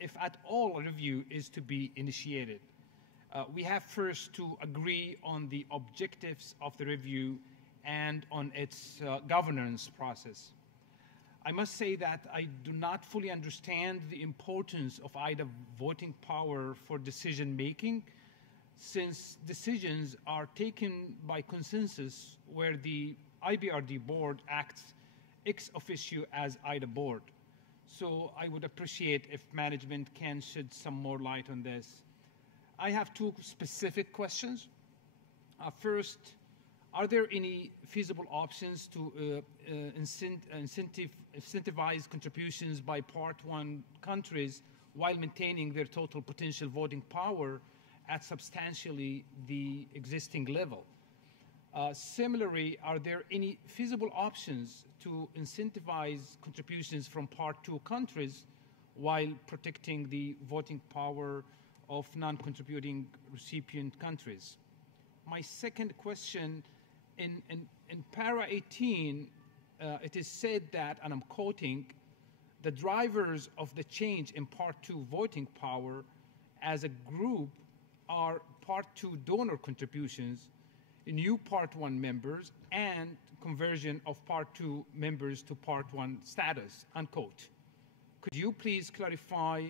if at all a review is to be initiated. We have first to agree on the objectives of the review and on its governance process. I must say that I do not fully understand the importance of IDA voting power for decision making, since decisions are taken by consensus where the IBRD board acts ex officio as IDA board. So I would appreciate if management can shed some more light on this. I have two specific questions. First, are there any feasible options to incentivize contributions by Part 1 countries while maintaining their total potential voting power at substantially the existing level? Similarly, are there any feasible options to incentivize contributions from Part 2 countries while protecting the voting power of non-contributing recipient countries? My second question, in para 18, it is said that, and I'm quoting, the drivers of the change in Part 2 voting power as a group are Part 2 donor contributions, new Part 1 members, and conversion of Part 2 members to Part 1 status, unquote. Could you please clarify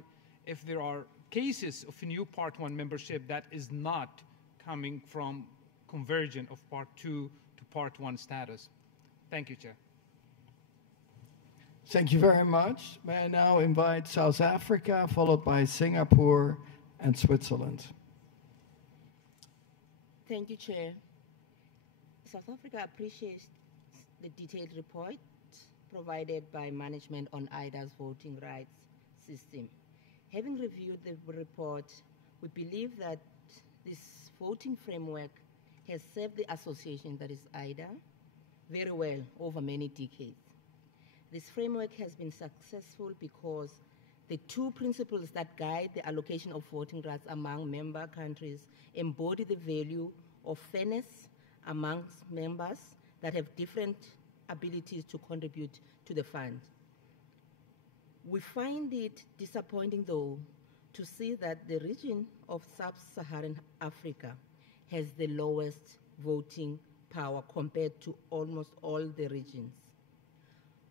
if there are cases of new Part 1 membership that is not coming from conversion of Part 2 to Part 1 status? Thank you, Chair. Thank you very much. May I now invite South Africa, followed by Singapore and Switzerland. Thank you, Chair. South Africa appreciates the detailed report provided by management on IDA's voting rights system. Having reviewed the report, we believe that this voting framework has served the association, that is IDA, very well over many decades. This framework has been successful because the two principles that guide the allocation of voting rights among member countries embody the value of fairness amongst members that have different abilities to contribute to the fund. We find it disappointing, though, to see that the region of sub-Saharan Africa has the lowest voting power compared to almost all the regions.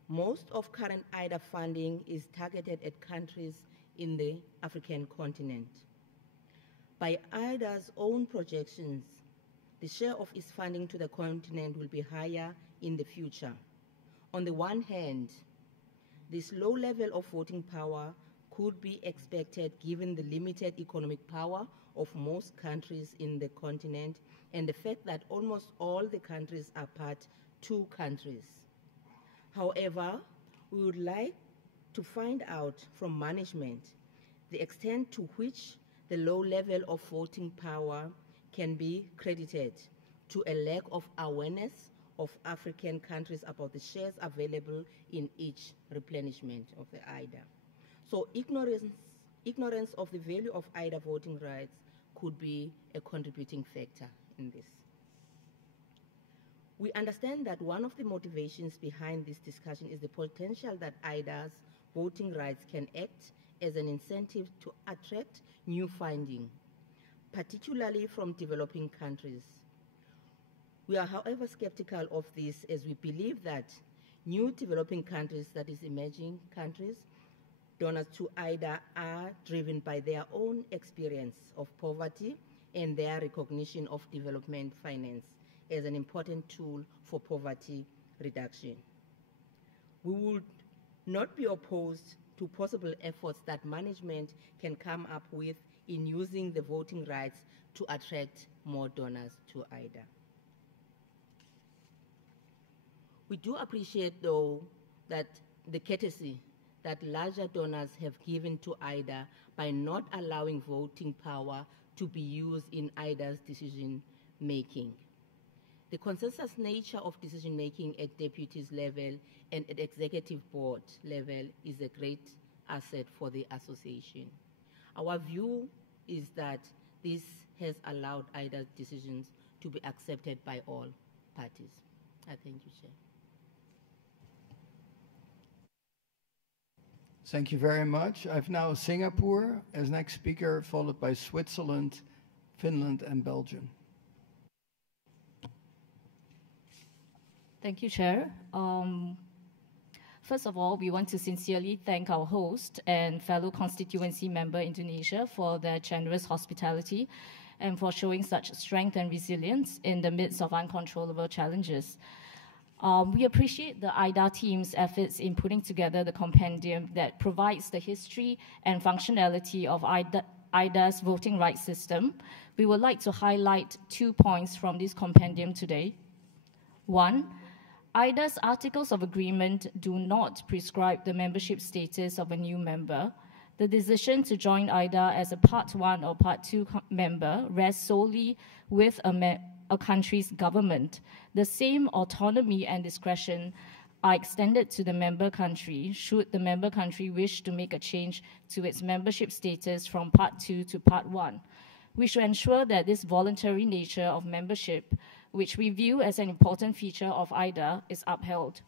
Most of current IDA funding is targeted at countries in the African continent. By IDA's own projections, the share of its funding to the continent will be higher in the future. On the one hand, this low level of voting power could be expected given the limited economic power of most countries in the continent and the fact that almost all the countries are Part 2 countries. However, we would like to find out from management the extent to which the low level of voting power can be credited to a lack of awareness of African countries about the shares available in each replenishment of the IDA. So ignorance of the value of IDA voting rights could be a contributing factor in this. We understand that one of the motivations behind this discussion is the potential that IDA's voting rights can act as an incentive to attract new funding, particularly from developing countries. We are, however, skeptical of this, as we believe that new developing countries, that is emerging countries, donors to IDA are driven by their own experience of poverty and their recognition of development finance as an important tool for poverty reduction. We would not be opposed to possible efforts that management can come up with in using the voting rights to attract more donors to IDA. We do appreciate, though, that the courtesy that larger donors have given to IDA by not allowing voting power to be used in IDA's decision-making. The consensus nature of decision-making at deputies level and at executive board level is a great asset for the association. Our view is that this has allowed IDA's decisions to be accepted by all parties. I thank you, Chair. Thank you very much. I have now Singapore as next speaker, followed by Switzerland, Finland, and Belgium. Thank you, Chair. First of all, we want to sincerely thank our host and fellow constituency member Indonesia for their generous hospitality and for showing such strength and resilience in the midst of uncontrollable challenges. We appreciate the IDA team's efforts in putting together the compendium that provides the history and functionality of IDA's voting rights system. We would like to highlight 2 points from this compendium today. 1, IDA's Articles of Agreement do not prescribe the membership status of a new member. The decision to join IDA as a Part 1 or Part 2 member rests solely with a country's government. The same autonomy and discretion are extended to the member country should the member country wish to make a change to its membership status from Part 2 to Part 1. We should ensure that this voluntary nature of membership, which we view as an important feature of IDA, is upheld.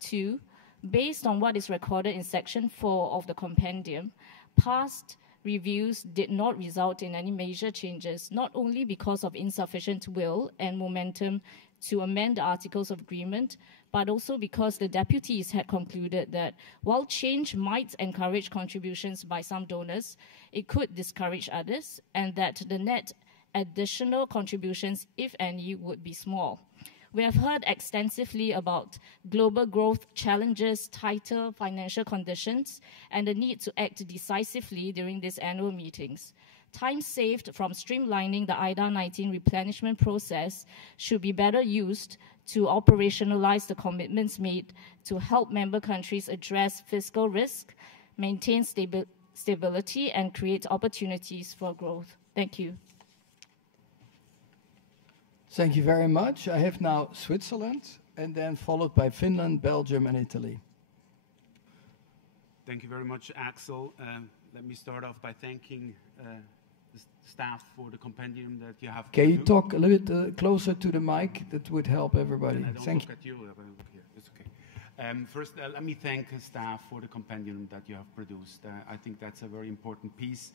2, based on what is recorded in Section 4 of the compendium, past reviews did not result in any major changes, not only because of insufficient will and momentum to amend the Articles of Agreement, but also because the deputies had concluded that while change might encourage contributions by some donors, it could discourage others, and that the net additional contributions, if any, would be small. We have heard extensively about global growth challenges, tighter financial conditions, and the need to act decisively during these annual meetings. Time saved from streamlining the IDA 19 replenishment process should be better used to operationalize the commitments made to help member countries address fiscal risk, maintain stability, and create opportunities for growth. Thank you. Thank you very much. I have now Switzerland, and then followed by Finland, Belgium, and Italy. Thank you very much, Axel. Let me start off by thanking the staff for the compendium that you have. Can you talk a little bit closer to the mic? That would help everybody. And I don't Thank look at you. I look here. It's okay. First, let me thank the staff for the compendium that you have produced. I think that's a very important piece.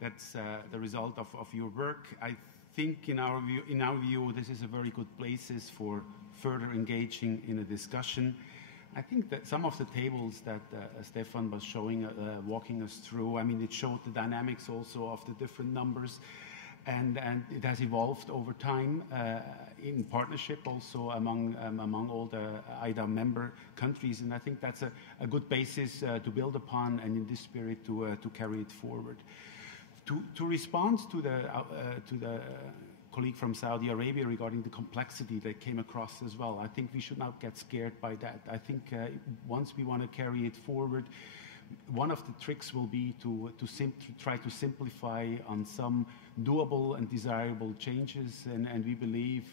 That's the result of your work. I think in our view, this is a very good basis for further engaging in a discussion. I think that some of the tables that Stefan was showing, walking us through, I mean, it showed the dynamics also of the different numbers, and it has evolved over time in partnership also among all the IDA member countries, and I think that's a good basis to build upon, and in this spirit to carry it forward. To respond to the colleague from Saudi Arabia regarding the complexity that came across as well, I think we should not get scared by that. I think once we want to carry it forward, one of the tricks will be to try to simplify on some doable and desirable changes, and we believe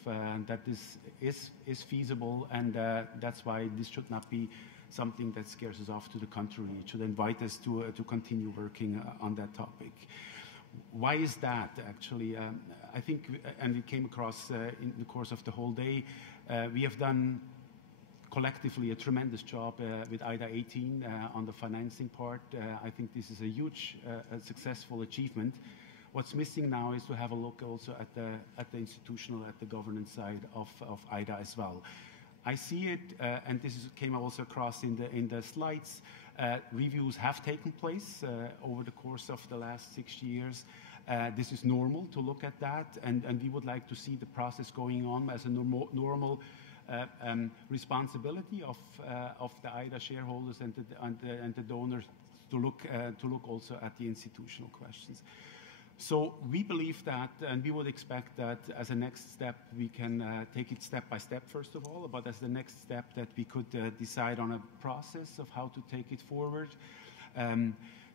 that this is feasible, and that's why this should not be something that scares us off. To the contrary, it should invite us to continue working on that topic. Why is that, actually? I think, and it came across in the course of the whole day, we have done collectively a tremendous job with IDA 18 on the financing part. I think this is a huge successful achievement. What's missing now is to have a look also at the institutional, at the governance side of IDA as well. I see it, and this came also across in the slides. Reviews have taken place over the course of the last 6 years. This is normal to look at that, and we would like to see the process going on as a normal responsibility of the IDA shareholders and the donors to look also at the institutional questions. So we believe that, and we would expect that as a next step, we can take it step by step, first of all, but as the next step that we could decide on a process of how to take it forward,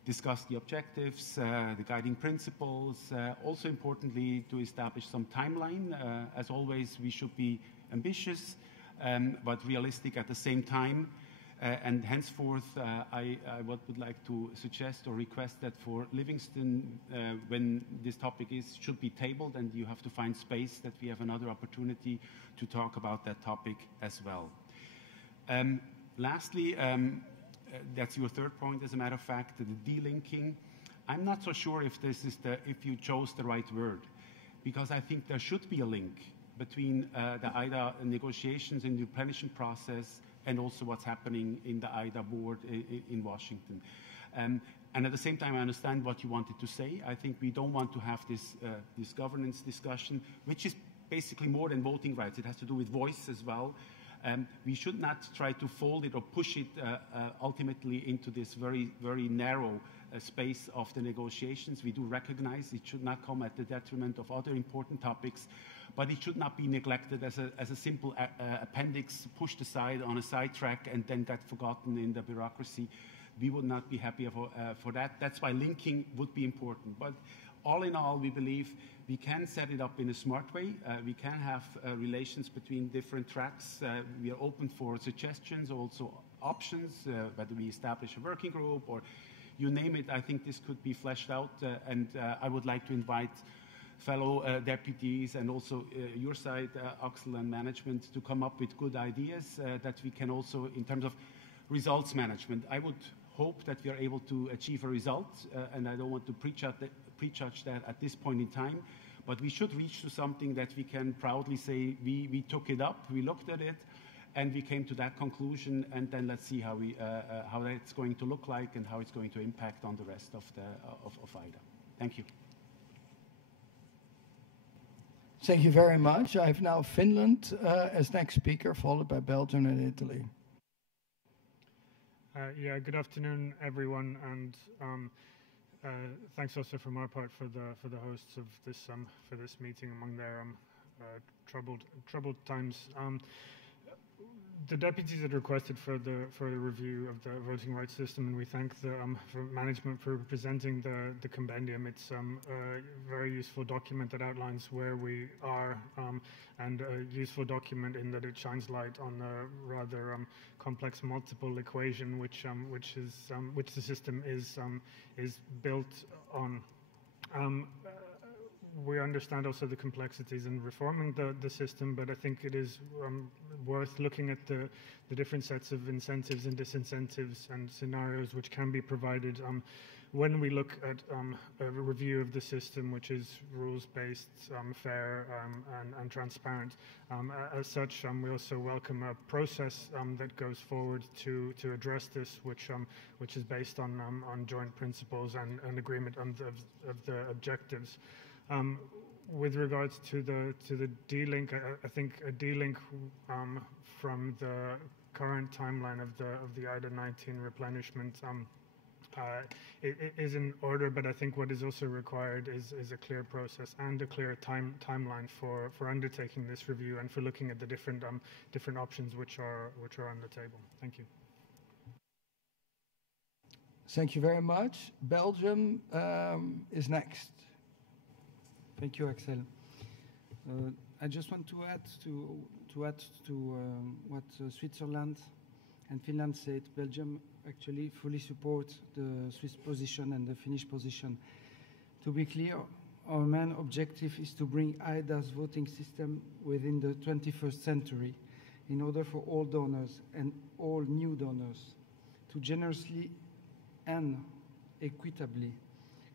discuss the objectives, the guiding principles, also importantly to establish some timeline. As always, we should be ambitious, but realistic at the same time. And henceforth, I would like to suggest or request that for Livingston, when this topic should be tabled, and you have to find space, that we have another opportunity to talk about that topic as well. Lastly, That's your third point, as a matter of fact, the delinking. I'm not so sure if if you chose the right word, because I think there should be a link between the IDA negotiations and the replenishment process and also what's happening in the IDA board in Washington. And at the same time, I understand what you wanted to say. I think we don't want to have this governance discussion, which is basically more than voting rights. It has to do with voice as well. We should not try to fold it or push it ultimately into this very, very narrow space of the negotiations. We do recognize it should not come at the detriment of other important topics, but it should not be neglected as a simple appendix pushed aside on a sidetrack and then get forgotten in the bureaucracy. We would not be happy for that. That's why linking would be important. But all in all, we believe we can set it up in a smart way. We can have relations between different tracks. We are open for suggestions, also options, whether we establish a working group or you name it. I think this could be fleshed out. And I would like to invite fellow deputies and also your side, Axel and management, to come up with good ideas that we can also, in terms of results management, I would hope that we are able to achieve a result, and I don't want to prejudge that at this point in time, but we should reach to something that we can proudly say we took it up, we looked at it, and we came to that conclusion, and then let's see how that's going to look like and how it's going to impact on the rest of IDA. Thank you. Thank you very much. I have now Finland as next speaker, followed by Belgium and Italy. Good afternoon, everyone, and thanks also from our part for the hosts of this meeting among their troubled times. The deputies had requested for the review of the voting rights system, and we thank the for management for presenting the compendium. It's a very useful document that outlines where we are, and a useful document in that it shines light on the rather complex multiple equation which the system is built on. We understand also the complexities in reforming the system, but I think it is worth looking at the different sets of incentives and disincentives and scenarios which can be provided when we look at a review of the system, which is rules-based, fair, and transparent. As such, we also welcome a process that goes forward to address this, which is based on joint principles and agreement of the objectives. With regards to the delink, I think a delink from the current timeline of the IDA 19 replenishment it is in order, but I think what is also required is a clear process and a clear timeline for undertaking this review and for looking at the different options which are on the table. Thank you. Thank you very much. Belgium is next. Thank you, Axel. I just want to add to what Switzerland and Finland said. Belgium actually fully supports the Swiss position and the Finnish position. To be clear, our main objective is to bring IDA's voting system within the 21st century in order for all donors and all new donors to generously and equitably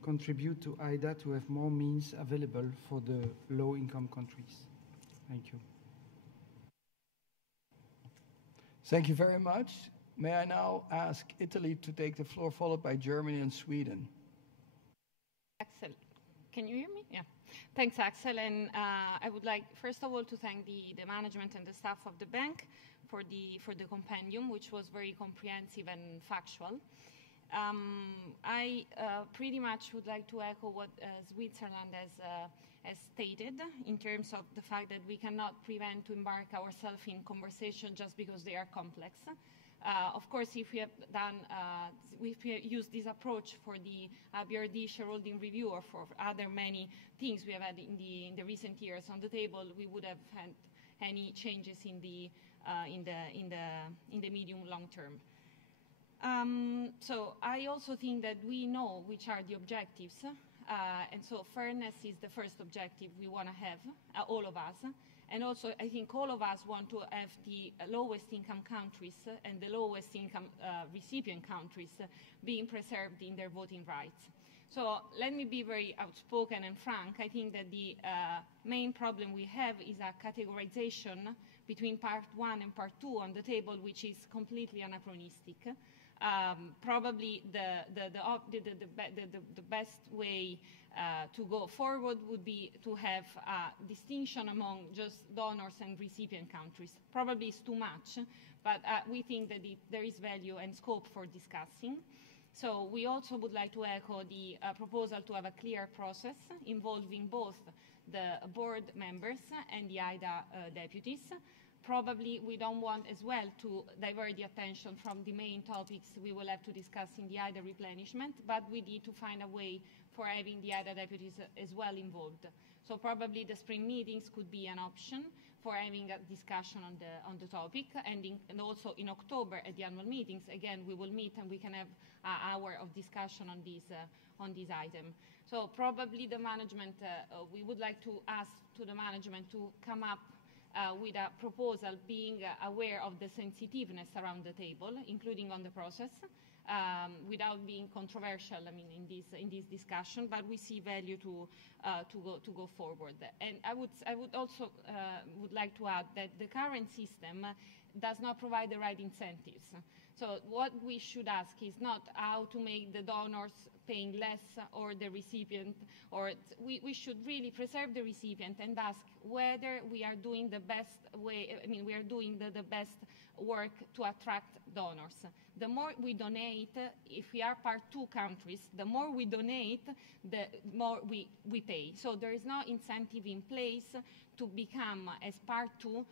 contribute to IDA to have more means available for the low-income countries. Thank you. Thank you very much. May I now ask Italy to take the floor, followed by Germany and Sweden. Axel, can you hear me? Yeah. Thanks, Axel. And I would like, first of all, to thank the management and the staff of the bank for the compendium, which was very comprehensive and factual. I pretty much would like to echo what Switzerland has stated in terms of the fact that we cannot prevent to embark ourselves in conversation just because they are complex. Of course, if we have used this approach for the BRD shareholding review or for other many things we have had in the recent years on the table, we would have had any changes in the medium long term. So I also think that we know which are the objectives, and so fairness is the first objective we want to have, all of us, And also, I think all of us want to have the lowest income countries and the lowest income recipient countries being preserved in their voting rights. So let me be very outspoken and frank. I think that the main problem we have is a categorization between part 1 and part 2 on the table, which is completely anachronistic. Probably the best way to go forward would be to have a distinction among just donors and recipient countries. Probably it's too much, but we think that there is value and scope for discussing. So we also would like to echo the proposal to have a clear process involving both the board members and the IDA deputies. Probably we don't want as well to divert the attention from the main topics we will have to discuss in the IDA replenishment, but we need to find a way for having the IDA deputies as well involved. So probably the spring meetings could be an option for having a discussion on the topic, and also in October at the annual meetings, again, we will meet and we can have an hour of discussion on this item. So probably the management, we would like to ask to the management to come up with a proposal being aware of the sensitiveness around the table, including on the process, without being controversial, I mean, in this discussion, but we see value to go forward. And I would also would like to add that the current system does not provide the right incentives. So what we should ask is not how to make the donors paying less or the recipient, or we should really preserve the recipient and ask whether we are doing the best way, I mean, we are doing the best work to attract donors. The more we donate, if we are part 2 countries, the more we donate, the more we pay. So there is no incentive in place to become, as part 2,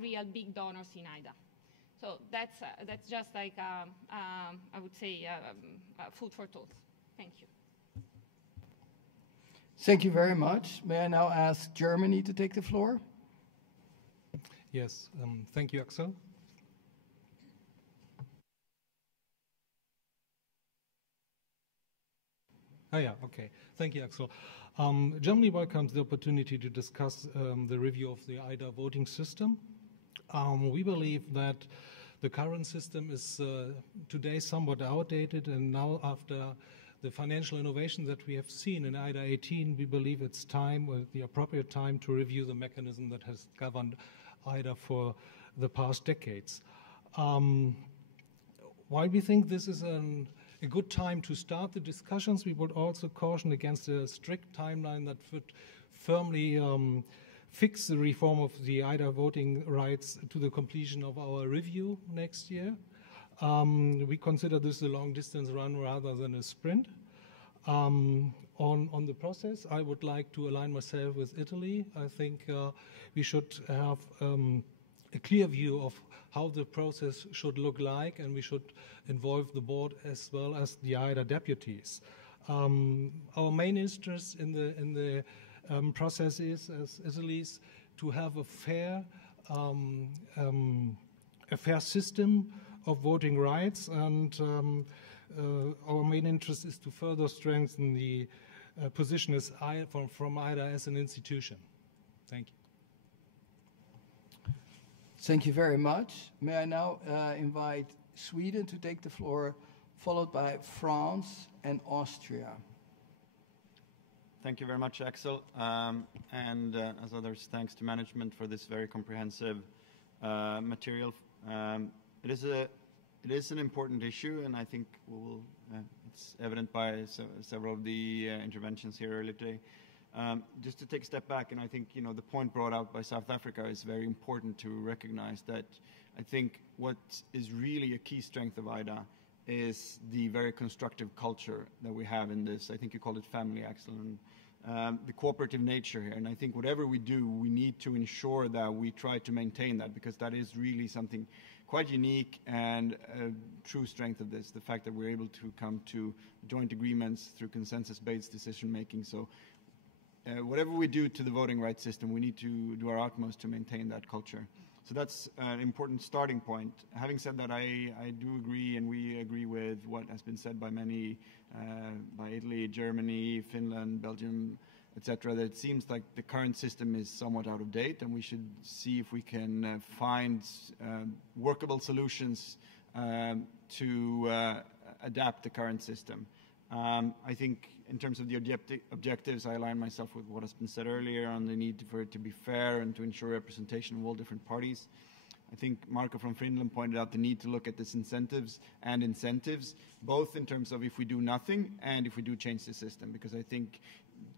real big donors in IDA. So that's just like, I would say, food for thought. Thank you. Thank you very much. May I now ask Germany to take the floor? Yes, thank you, Axel. Oh, yeah, okay. Thank you, Axel. Germany welcomes the opportunity to discuss the review of the IDA voting system. We believe that the current system is today somewhat outdated, and now after the financial innovation that we have seen in IDA 18, we believe it's time, or the appropriate time, to review the mechanism that has governed IDA for the past decades. While we think this is a good time to start the discussions, we would also caution against a strict timeline that would firmly fix the reform of the IDA voting rights to the completion of our review next year. We consider this a long-distance run rather than a sprint. On the process, I would like to align myself with Italy. I think we should have a clear view of how the process should look like, and we should involve the board as well as the IDA deputies. Our main interest in the process is, as Italy's, to have a fair system of voting rights, and our main interest is to further strengthen the position as from IDA as an institution. Thank you. Thank you very much. May I now invite Sweden to take the floor, followed by France and Austria. Thank you very much, Axel. And as others, thanks to management for this very comprehensive material. It is an important issue, and I think it's evident by several of the interventions here earlier today. Just to take a step back, and I think the point brought out by South Africa is very important to recognize that I think what is really a key strength of IDA is the very constructive culture that we have in this. I think you called it family, Axel, and the cooperative nature here. And I think whatever we do, we need to ensure that we try to maintain that, because that is really something quite unique and a true strength of this, the fact that we're able to come to joint agreements through consensus-based decision-making. So whatever we do to the voting rights system, we need to do our utmost to maintain that culture. So that's an important starting point. Having said that, I do agree, and we agree with what has been said by many, by Italy, Germany, Finland, Belgium, etc., that it seems like the current system is somewhat out of date, and we should see if we can find workable solutions to adapt the current system. I think in terms of the objectives, I align myself with what has been said earlier on the need for it to be fair and to ensure representation of all different parties. I think Marco from Finland pointed out the need to look at disincentives and incentives, both in terms of if we do nothing and if we do change the system, because I think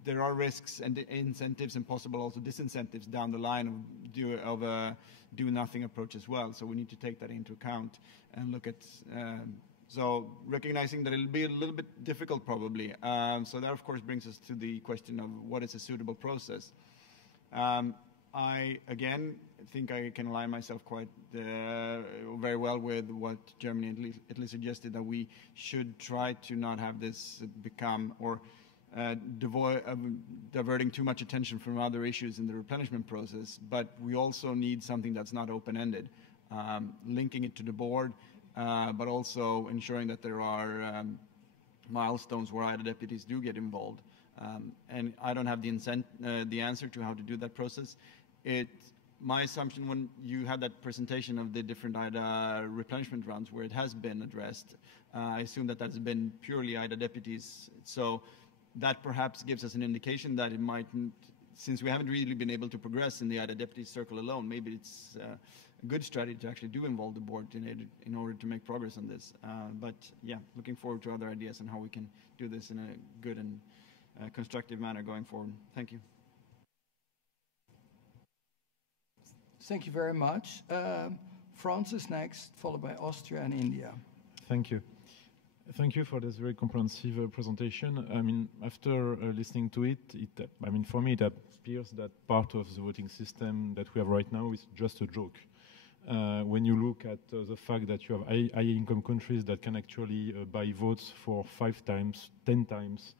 there are risks and incentives and possible also disincentives down the line of a do-nothing approach as well. So we need to take that into account and look at, so recognizing that it'll be a little bit difficult probably. So that of course brings us to the question of what is a suitable process. I, again, think I can align myself quite very well with what Germany at least suggested, that we should try to not have this become, or diverting too much attention from other issues in the replenishment process, but we also need something that's not open-ended, linking it to the board, but also ensuring that there are milestones where IDA deputies do get involved. And I don't have the answer to how to do that process. My assumption when you had that presentation of the different IDA replenishment rounds where it has been addressed, I assume that that's been purely IDA deputies. So that perhaps gives us an indication that it mightn't, since we haven't really been able to progress in the IDA deputies circle alone, maybe it's a good strategy to actually do involve the board in order to make progress on this. But yeah, looking forward to other ideas on how we can do this in a good and constructive manner going forward. Thank you. Thank you very much. France is next, followed by Austria and India. Thank you. Thank you for this very comprehensive presentation. I mean, after listening to it, I mean, for me, it appears that part of the voting system that we have right now is just a joke. When you look at the fact that you have high-income countries that can actually buy votes for 5 times, 10 times,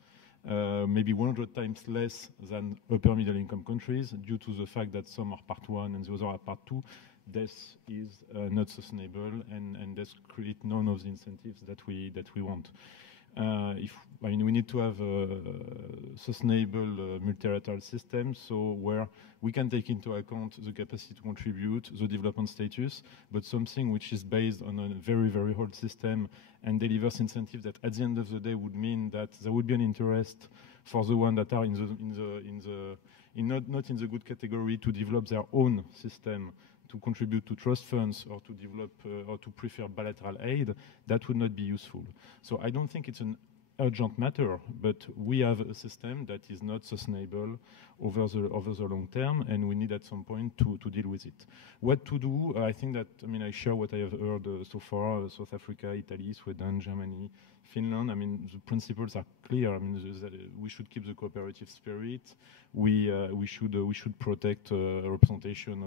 maybe 100 times less than upper middle-income countries, due to the fact that some are part 1 and the other are part 2, this is not sustainable, and this creates none of the incentives that we want. I mean, we need to have a sustainable multilateral system, so where we can take into account the capacity to contribute, the development status, but something which is based on a very, very old system and delivers incentives that at the end of the day would mean that there would be an interest for the ones that are not in the good category to develop their own system, to contribute to trust funds or to develop or to prefer bilateral aid. That would not be useful. So I don't think it's an urgent matter, but we have a system that is not sustainable over the long term, and we need at some point to deal with it. What to do? I think that, I mean, I share what I have heard so far, South Africa, Italy, Sweden, Germany, Finland. I mean, the principles are clear. I mean, we should keep the cooperative spirit. We should protect representation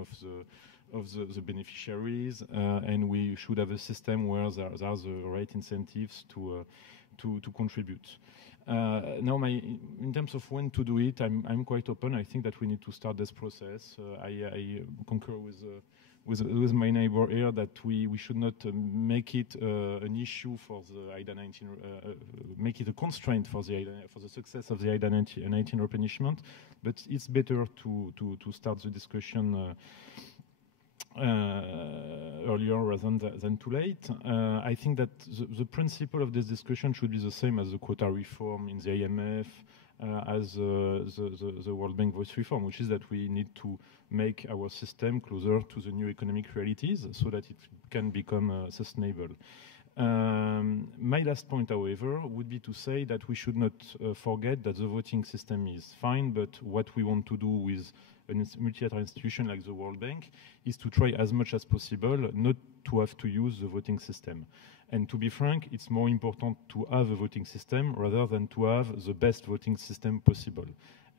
of the beneficiaries, and we should have a system where there are the right incentives to contribute. Now, in terms of when to do it, I'm quite open. I think that we need to start this process. I concur with my neighbor here that we should not make it an issue for the IDA 19, make it a constraint for the success of the IDA 19 replenishment. But it's better to start the discussion earlier rather than too late. I think that the principle of this discussion should be the same as the quota reform in the IMF, as the World Bank voice reform, which is that we need to make our system closer to the new economic realities so that it can become sustainable. My last point, however, would be to say that we should not forget that the voting system is fine, but what we want to do with a multilateral institution like the World Bank is to try as much as possible not to have to use the voting system. And to be frank, it's more important to have a voting system rather than to have the best voting system possible.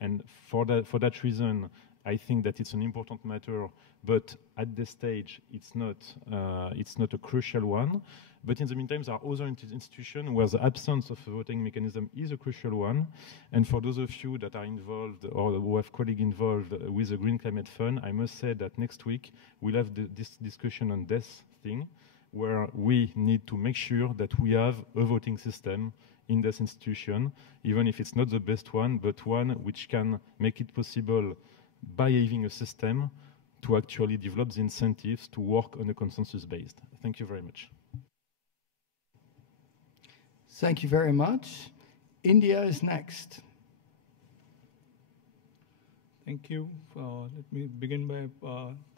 And for that reason, I think that it's an important matter, but at this stage, it's not a crucial one. But in the meantime, there are other institutions where the absence of a voting mechanism is a crucial one. And for those of you that are involved or who have colleagues involved with the Green Climate Fund, I must say that next week we'll have this discussion on this thing, where we need to make sure that we have a voting system in this institution, even if it's not the best one, but one which can make it possible by having a system to actually develop the incentives to work on a consensus based. Thank you very much. Thank you very much. India is next. Thank you. Let me begin by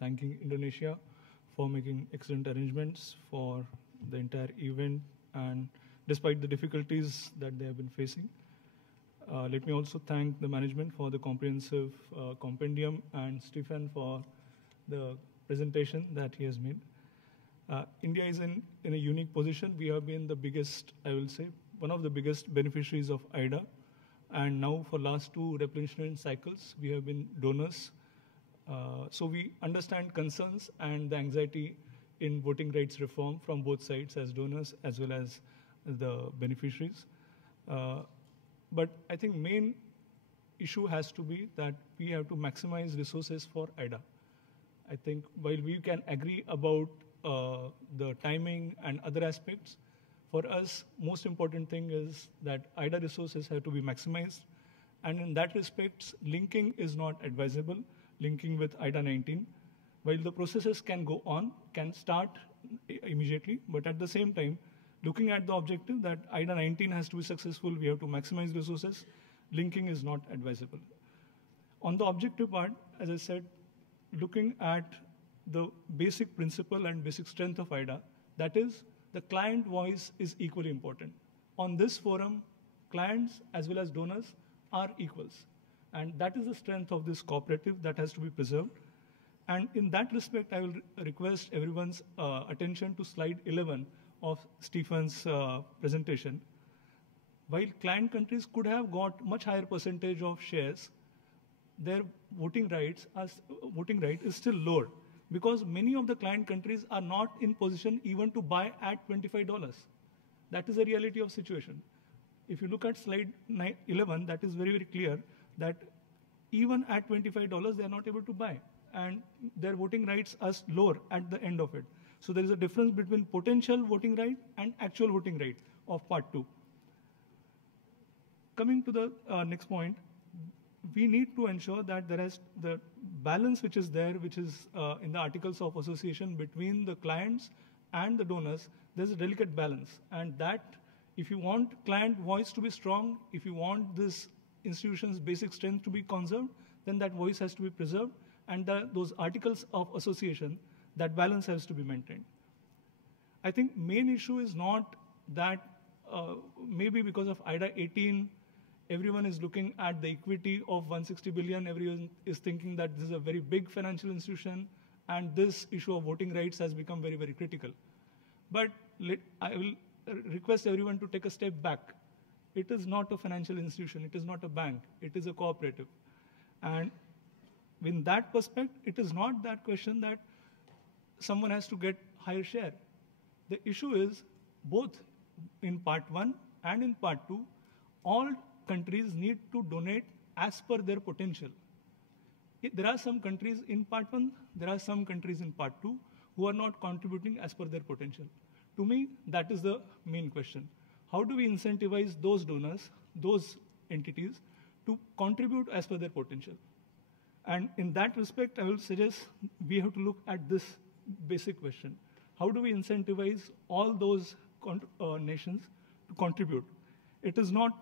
thanking Indonesia for making excellent arrangements for the entire event, and despite the difficulties that they have been facing. Let me also thank the management for the comprehensive compendium and Stephen for the presentation that he has made. India is in a unique position. We have been the biggest, I will say, one of the biggest beneficiaries of IDA. And now for last 2 replenishment cycles, we have been donors. So we understand concerns and the anxiety in voting rights reform from both sides as donors as well as the beneficiaries. But I think main issue has to be that we have to maximize resources for IDA. I think while we can agree about the timing and other aspects, for us, most important thing is that IDA resources have to be maximized. And in that respect, linking is not advisable, linking with IDA 19. While the processes can go on, can start immediately, but at the same time, looking at the objective that IDA 19 has to be successful, we have to maximize resources, linking is not advisable. On the objective part, as I said, looking at the basic principle and basic strength of IDA, that is, the client voice is equally important. On this forum, clients as well as donors are equals. And that is the strength of this cooperative that has to be preserved. And in that respect, I will request everyone's attention to slide 11 of Stephen's presentation. While client countries could have got much higher percentage of shares, their voting right is still lower, because many of the client countries are not in position even to buy at $25. That is the reality of situation. If you look at slide 11, that is very, very clear that even at $25, they are not able to buy, and their voting rights are lower at the end of it. So there is a difference between potential voting right and actual voting right of part 2. Coming to the next point, we need to ensure that there is the balance which is there, which is in the articles of association between the clients and the donors. There's a delicate balance, and that if you want client voice to be strong, if you want this institution's basic strength to be conserved, then that voice has to be preserved, and those articles of association, that balance has to be maintained. I think main issue is not that maybe because of IDA 18, everyone is looking at the equity of 160 billion. Everyone is thinking that this is a very big financial institution, and this issue of voting rights has become very, very critical. But I will request everyone to take a step back. It is not a financial institution. It is not a bank. It is a cooperative. And in that perspective, it is not that question that someone has to get higher share. The issue is both in part 1 and in part 2, all countries need to donate as per their potential. There are some countries in part 1, there are some countries in part 2 who are not contributing as per their potential. To me, that is the main question. How do we incentivize those donors, those entities, to contribute as per their potential? And in that respect, I will suggest we have to look at this basic question. How do we incentivize all those nations to contribute? It is not,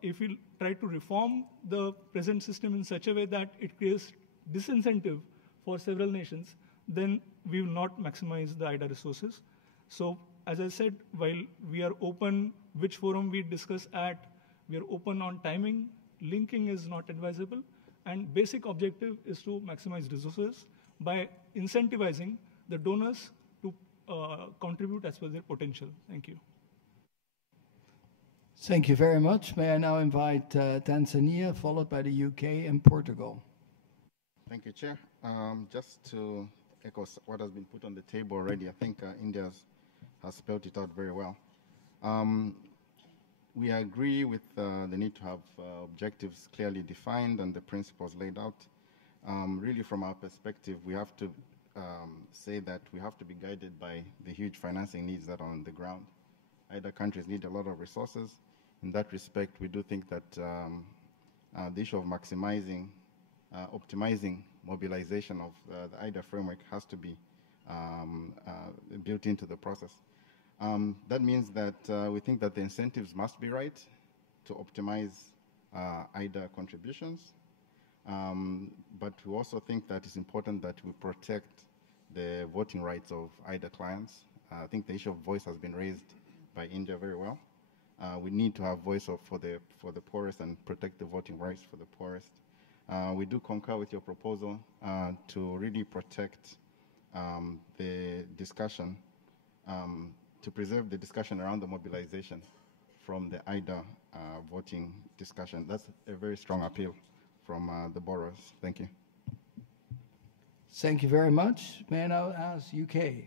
if we try to reform the present system in such a way that it creates disincentive for several nations, then we will not maximize the IDA resources. So, as I said, while we are open which forum we discuss at, we are open on timing, linking is not advisable, and basic objective is to maximize resources by incentivizing the donors to contribute as per their potential. Thank you. Thank you very much. May I now invite Tanzania, followed by the UK and Portugal. Thank you, Chair. Just to echo what has been put on the table already, I think India has spelled it out very well. We agree with the need to have objectives clearly defined and the principles laid out. Really, from our perspective, we have to say that we have to be guided by the huge financing needs that are on the ground. Either countries need a lot of resources. in that respect, we do think that the issue of maximizing, optimizing mobilization of the IDA framework has to be built into the process. That means that we think that the incentives must be right to optimize IDA contributions, but we also think that it's important that we protect the voting rights of IDA clients. I think the issue of voice has been raised by India very well. We need to have voice for the poorest and protect the voting rights for the poorest. We do concur with your proposal to really protect the discussion, to preserve the discussion around the mobilization from the IDA voting discussion. That's a very strong appeal from the borrowers. Thank you. Thank you very much. May I now ask UK?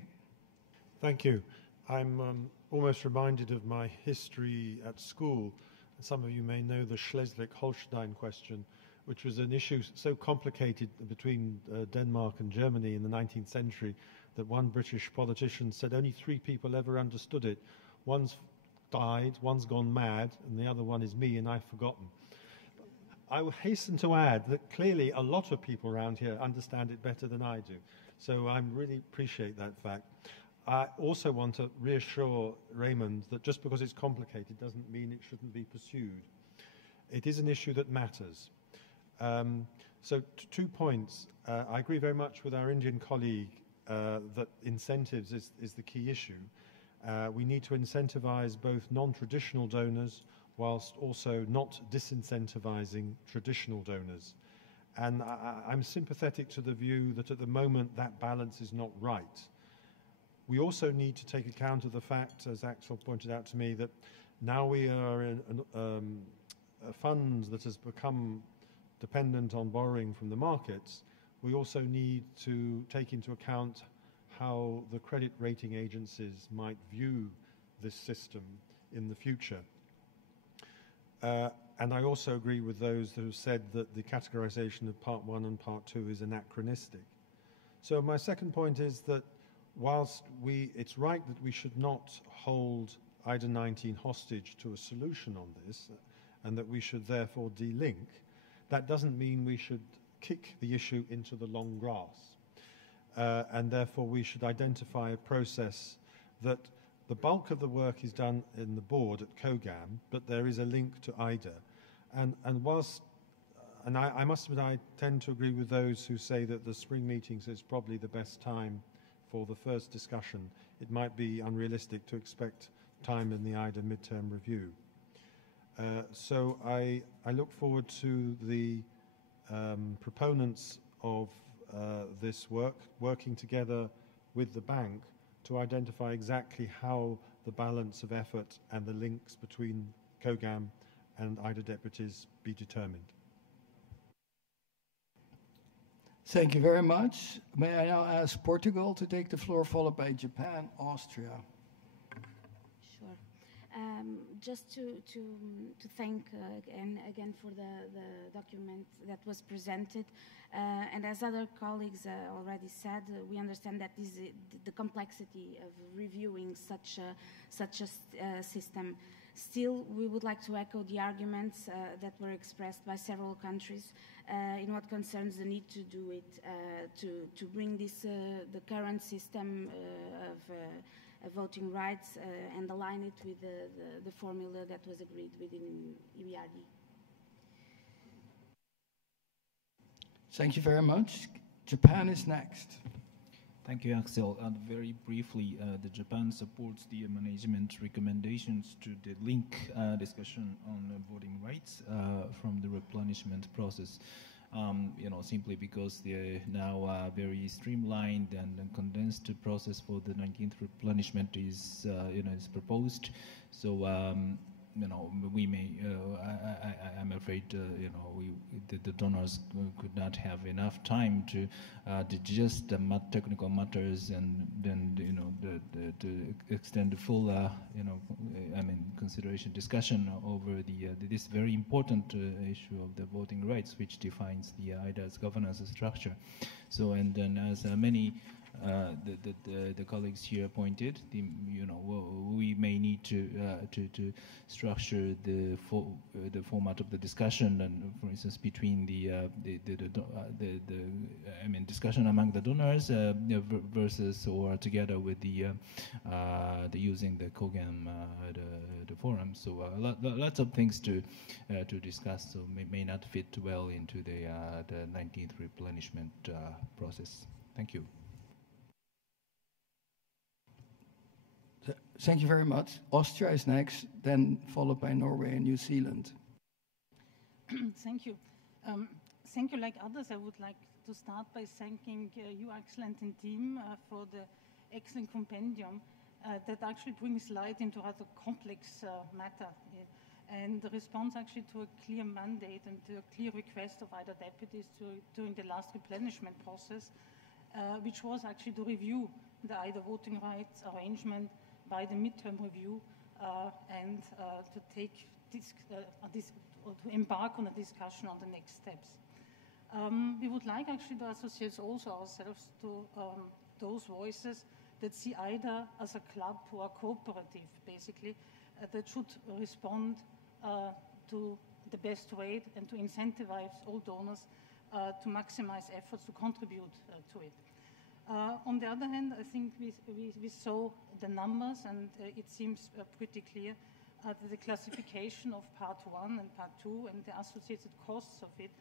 Thank you. I'm almost reminded of my history at school. Some of you may know the Schleswig-Holstein question, which was an issue so complicated between Denmark and Germany in the 19th century that one British politician said only 3 people ever understood it. One's died, one's gone mad, and the other one is me, and I've forgotten. I will hasten to add that clearly a lot of people around here understand it better than I do. So I really appreciate that fact. I also want to reassure Raymond that just because it's complicated doesn't mean it shouldn't be pursued. It is an issue that matters. So 2 points. I agree very much with our Indian colleague that incentives is the key issue. We need to incentivize both non-traditional donors whilst also not disincentivizing traditional donors. And I'm sympathetic to the view that at the moment that balance is not right. We also need to take account of the fact, as Axel pointed out to me, that now we are in a fund that has become dependent on borrowing from the markets. We also need to take into account how the credit rating agencies might view this system in the future. And I also agree with those who said that the categorization of Part 1 and Part 2 is anachronistic. So my second point is that whilst it's right that we should not hold IDA 19 hostage to a solution on this, and that we should therefore delink, that doesn't mean we should kick the issue into the long grass. And therefore we should identify a process that the bulk of the work is done in the board at COGAM, but there is a link to IDA. And whilst, and I must admit, I tend to agree with those who say that the spring meetings is probably the best time for the first discussion. It might be unrealistic to expect time in the IDA midterm review. So I look forward to the proponents of this work working together with the bank to identify exactly how the balance of effort and the links between COGAM and IDA deputies be determined. Thank you very much. May I now ask Portugal to take the floor, followed by Japan, Austria. Sure. Just to thank again for the document that was presented. And as other colleagues already said, we understand that the complexity of reviewing such a system. Still, we would like to echo the arguments that were expressed by several countries in what concerns the need to do it, to bring the current system of voting rights and align it with the formula that was agreed within EBRD. Thank you very much. Japan is next. Thank you, Axel. Very briefly, the Japan supports the management recommendations to the link discussion on voting rights from the replenishment process. Simply because they're now very streamlined and condensed process for the 19th replenishment is proposed. So we may, I'm afraid, the donors could not have enough time to digest the technical matters and then, to extend the full, consideration discussion over this very important issue of the voting rights, which defines the IDA's governance structure. So, and then as many the colleagues here pointed. We may need to structure the format of the discussion, and for instance, between the discussion among the donors versus or together with the using the COGAM the forum. So lots of things to discuss. So may not fit well into the 19th replenishment process. Thank you. Thank you very much. Austria is next, then followed by Norway and New Zealand. Thank you. Thank you. Like others, I would like to start by thanking you, excellent and team, for the excellent compendium that actually brings light into a rather complex matter. And the response actually to a clear mandate and to a clear request of either deputies during the last replenishment process, which was actually to review the either voting rights arrangement by the midterm review and to take or to embark on a discussion on the next steps. We would like actually to associate also ourselves to those voices that see either as a club or a cooperative, basically, that should respond to the best way and to incentivize all donors to maximize efforts to contribute to it. On the other hand, I think we saw the numbers, and it seems pretty clear that the classification of Part 1 and Part 2 and the associated costs of it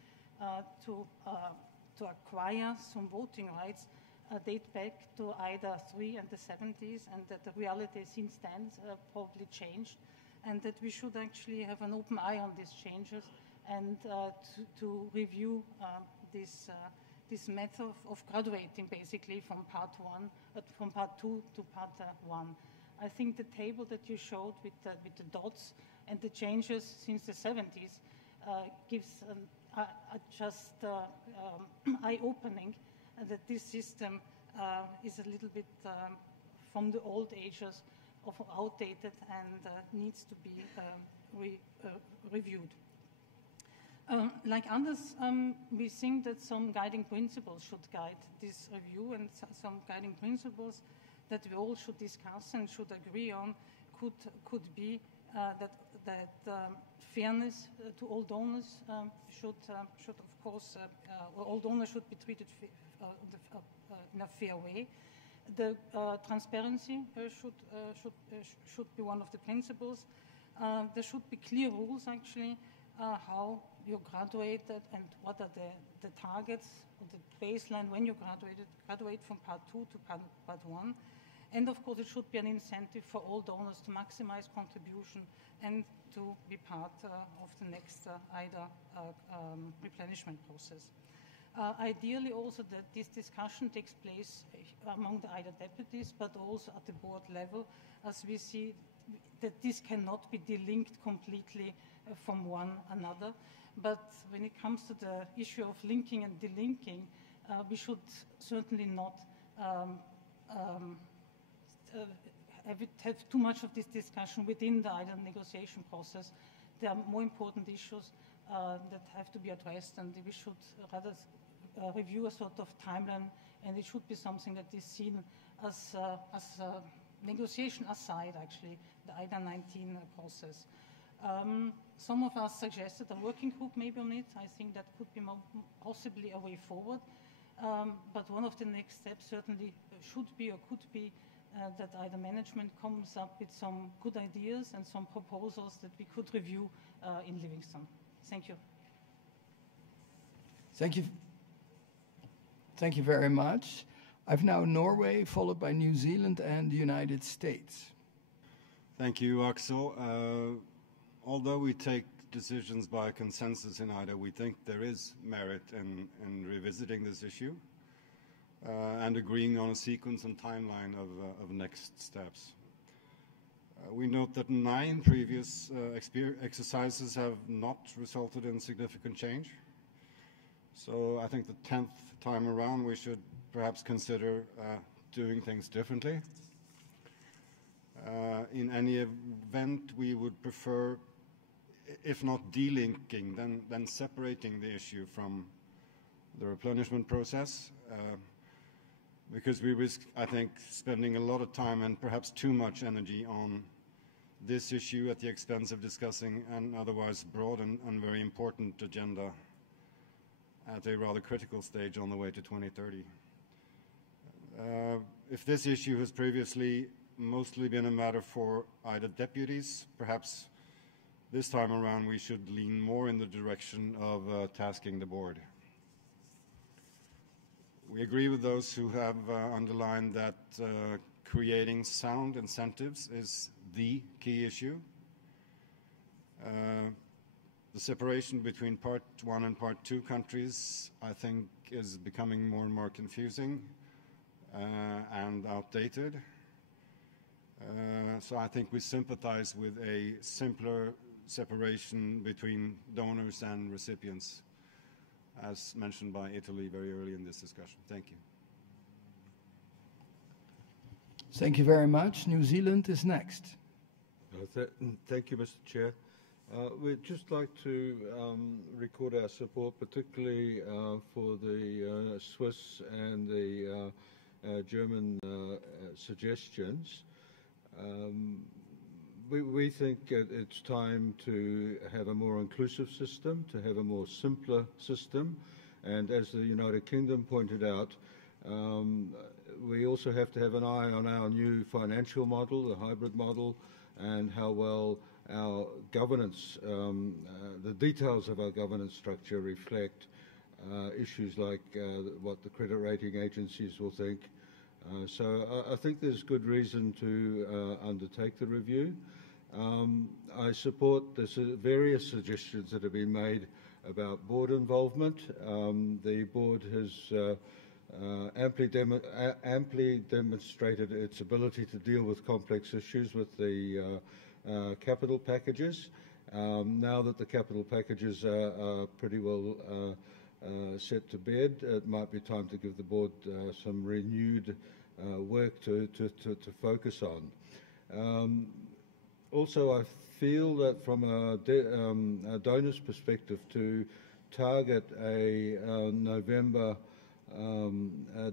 to acquire some voting rights date back to either 3 and the 70s, and that the reality since then probably changed, and that we should actually have an open eye on these changes and to review this method of graduating basically from Part 2 to Part 1. I think the table that you showed with the dots and the changes since the 70s gives just eye-opening that this system is a little bit from the old ages of outdated and needs to be reviewed. Like others, we think that some guiding principles should guide this review, and some guiding principles that we all should discuss and should agree on could be that fairness to all donors should of course, all donors should be treated in a fair way. The transparency should be one of the principles. There should be clear rules actually how you graduated and what are the targets or the baseline when you graduate from Part 2 to Part 1. And of course, it should be an incentive for all donors to maximize contribution and to be part of the next replenishment process. Ideally also that this discussion takes place among the IDA deputies, but also at the board level, as we see that this cannot be delinked completely from one another. But when it comes to the issue of linking and delinking, we should certainly not have too much of this discussion within the IDA negotiation process. There are more important issues that have to be addressed, and we should rather review a sort of timeline, and it should be something that is seen as a negotiation aside, actually, the IDA 19 process. Some of us suggested a working group maybe on it. I think that could be possibly a way forward. But one of the next steps certainly should be or could be that IDA management comes up with some good ideas and some proposals that we could review in Livingston. Thank you. Thank you. Thank you very much. I've now Norway, followed by New Zealand and the United States. Thank you, Axel. Although we take decisions by consensus in IDA, we think there is merit in revisiting this issue and agreeing on a sequence and timeline of next steps. We note that 9 previous exercises have not resulted in significant change. So I think the 10th time around we should perhaps consider doing things differently. In any event, we would prefer, if not delinking, then separating the issue from the replenishment process. because we risk, I think, spending a lot of time and perhaps too much energy on this issue at the expense of discussing an otherwise broad and very important agenda at a rather critical stage on the way to 2030. If this issue has previously mostly been a matter for either deputies, perhaps this time around we should lean more in the direction of tasking the board. We agree with those who have underlined that creating sound incentives is the key issue. The separation between Part 1 and Part 2 countries, I think, is becoming more and more confusing and outdated. So I think we sympathize with a simpler separation between donors and recipients, as mentioned by Italy very early in this discussion. Thank you. Thank you very much. New Zealand is next. Thank you, Mr. Chair. We'd just like to record our support, particularly for the Swiss and the German suggestions. We think it's time to have a more inclusive system, to have a more simpler system, and as the United Kingdom pointed out, we also have to have an eye on our new financial model, the hybrid model, and how well our governance, the details of our governance structure reflect issues like what the credit rating agencies will think. So I think there's good reason to undertake the review. I support the various suggestions that have been made about board involvement. The board has amply demonstrated its ability to deal with complex issues with the capital packages. Now that the capital packages are pretty well set to bed, it might be time to give the board some renewed work to focus on. Also, I feel that from a donor's perspective, to target a November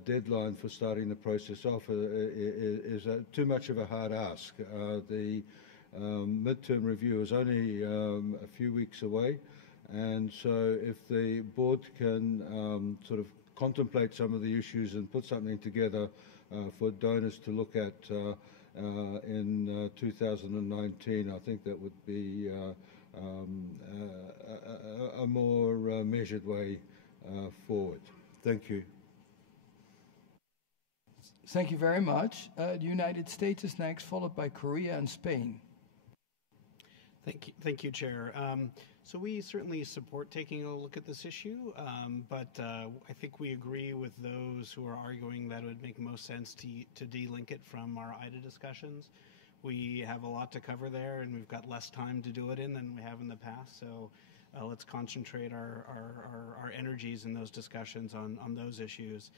deadline for starting the process off is too much of a hard ask. The midterm review is only a few weeks away, and so if the board can sort of contemplate some of the issues and put something together for donors to look at in 2019, I think that would be a more measured way forward. Thank you. Thank you very much. The United States is next, followed by Korea and Spain. Thank you, Chair. So we certainly support taking a look at this issue, but I think we agree with those who are arguing that it would make most sense to de-link it from our IDA discussions. We have a lot to cover there, and we've got less time to do it in than we have in the past, so let's concentrate our energies in those discussions on those issues.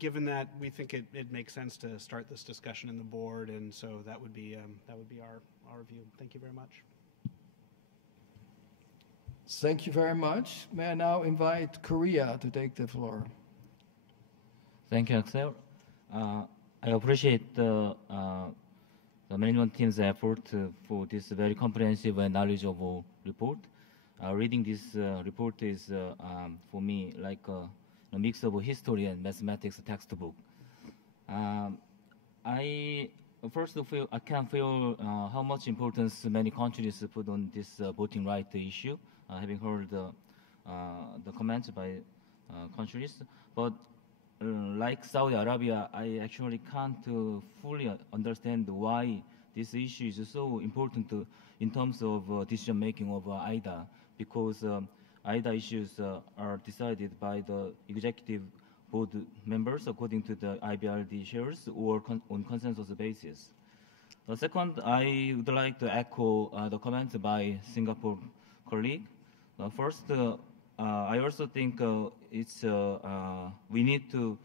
Given that, we think it makes sense to start this discussion in the board, and so that would be our view. Thank you very much. Thank you very much. May I now invite Korea to take the floor? Thank you, Axel. I appreciate the management team's effort for this very comprehensive and knowledgeable report. Reading this report is, for me, like a mix of history and mathematics textbook. I can feel how much importance many countries put on this voting right issue, having heard the comments by countries. But like Saudi Arabia, I actually can't fully understand why this issue is so important in terms of decision making of IDA, because IDA issues are decided by the executive board members according to the IBRD shares or on consensus basis. Second, I would like to echo the comments by Singapore colleague. First, I also think we need to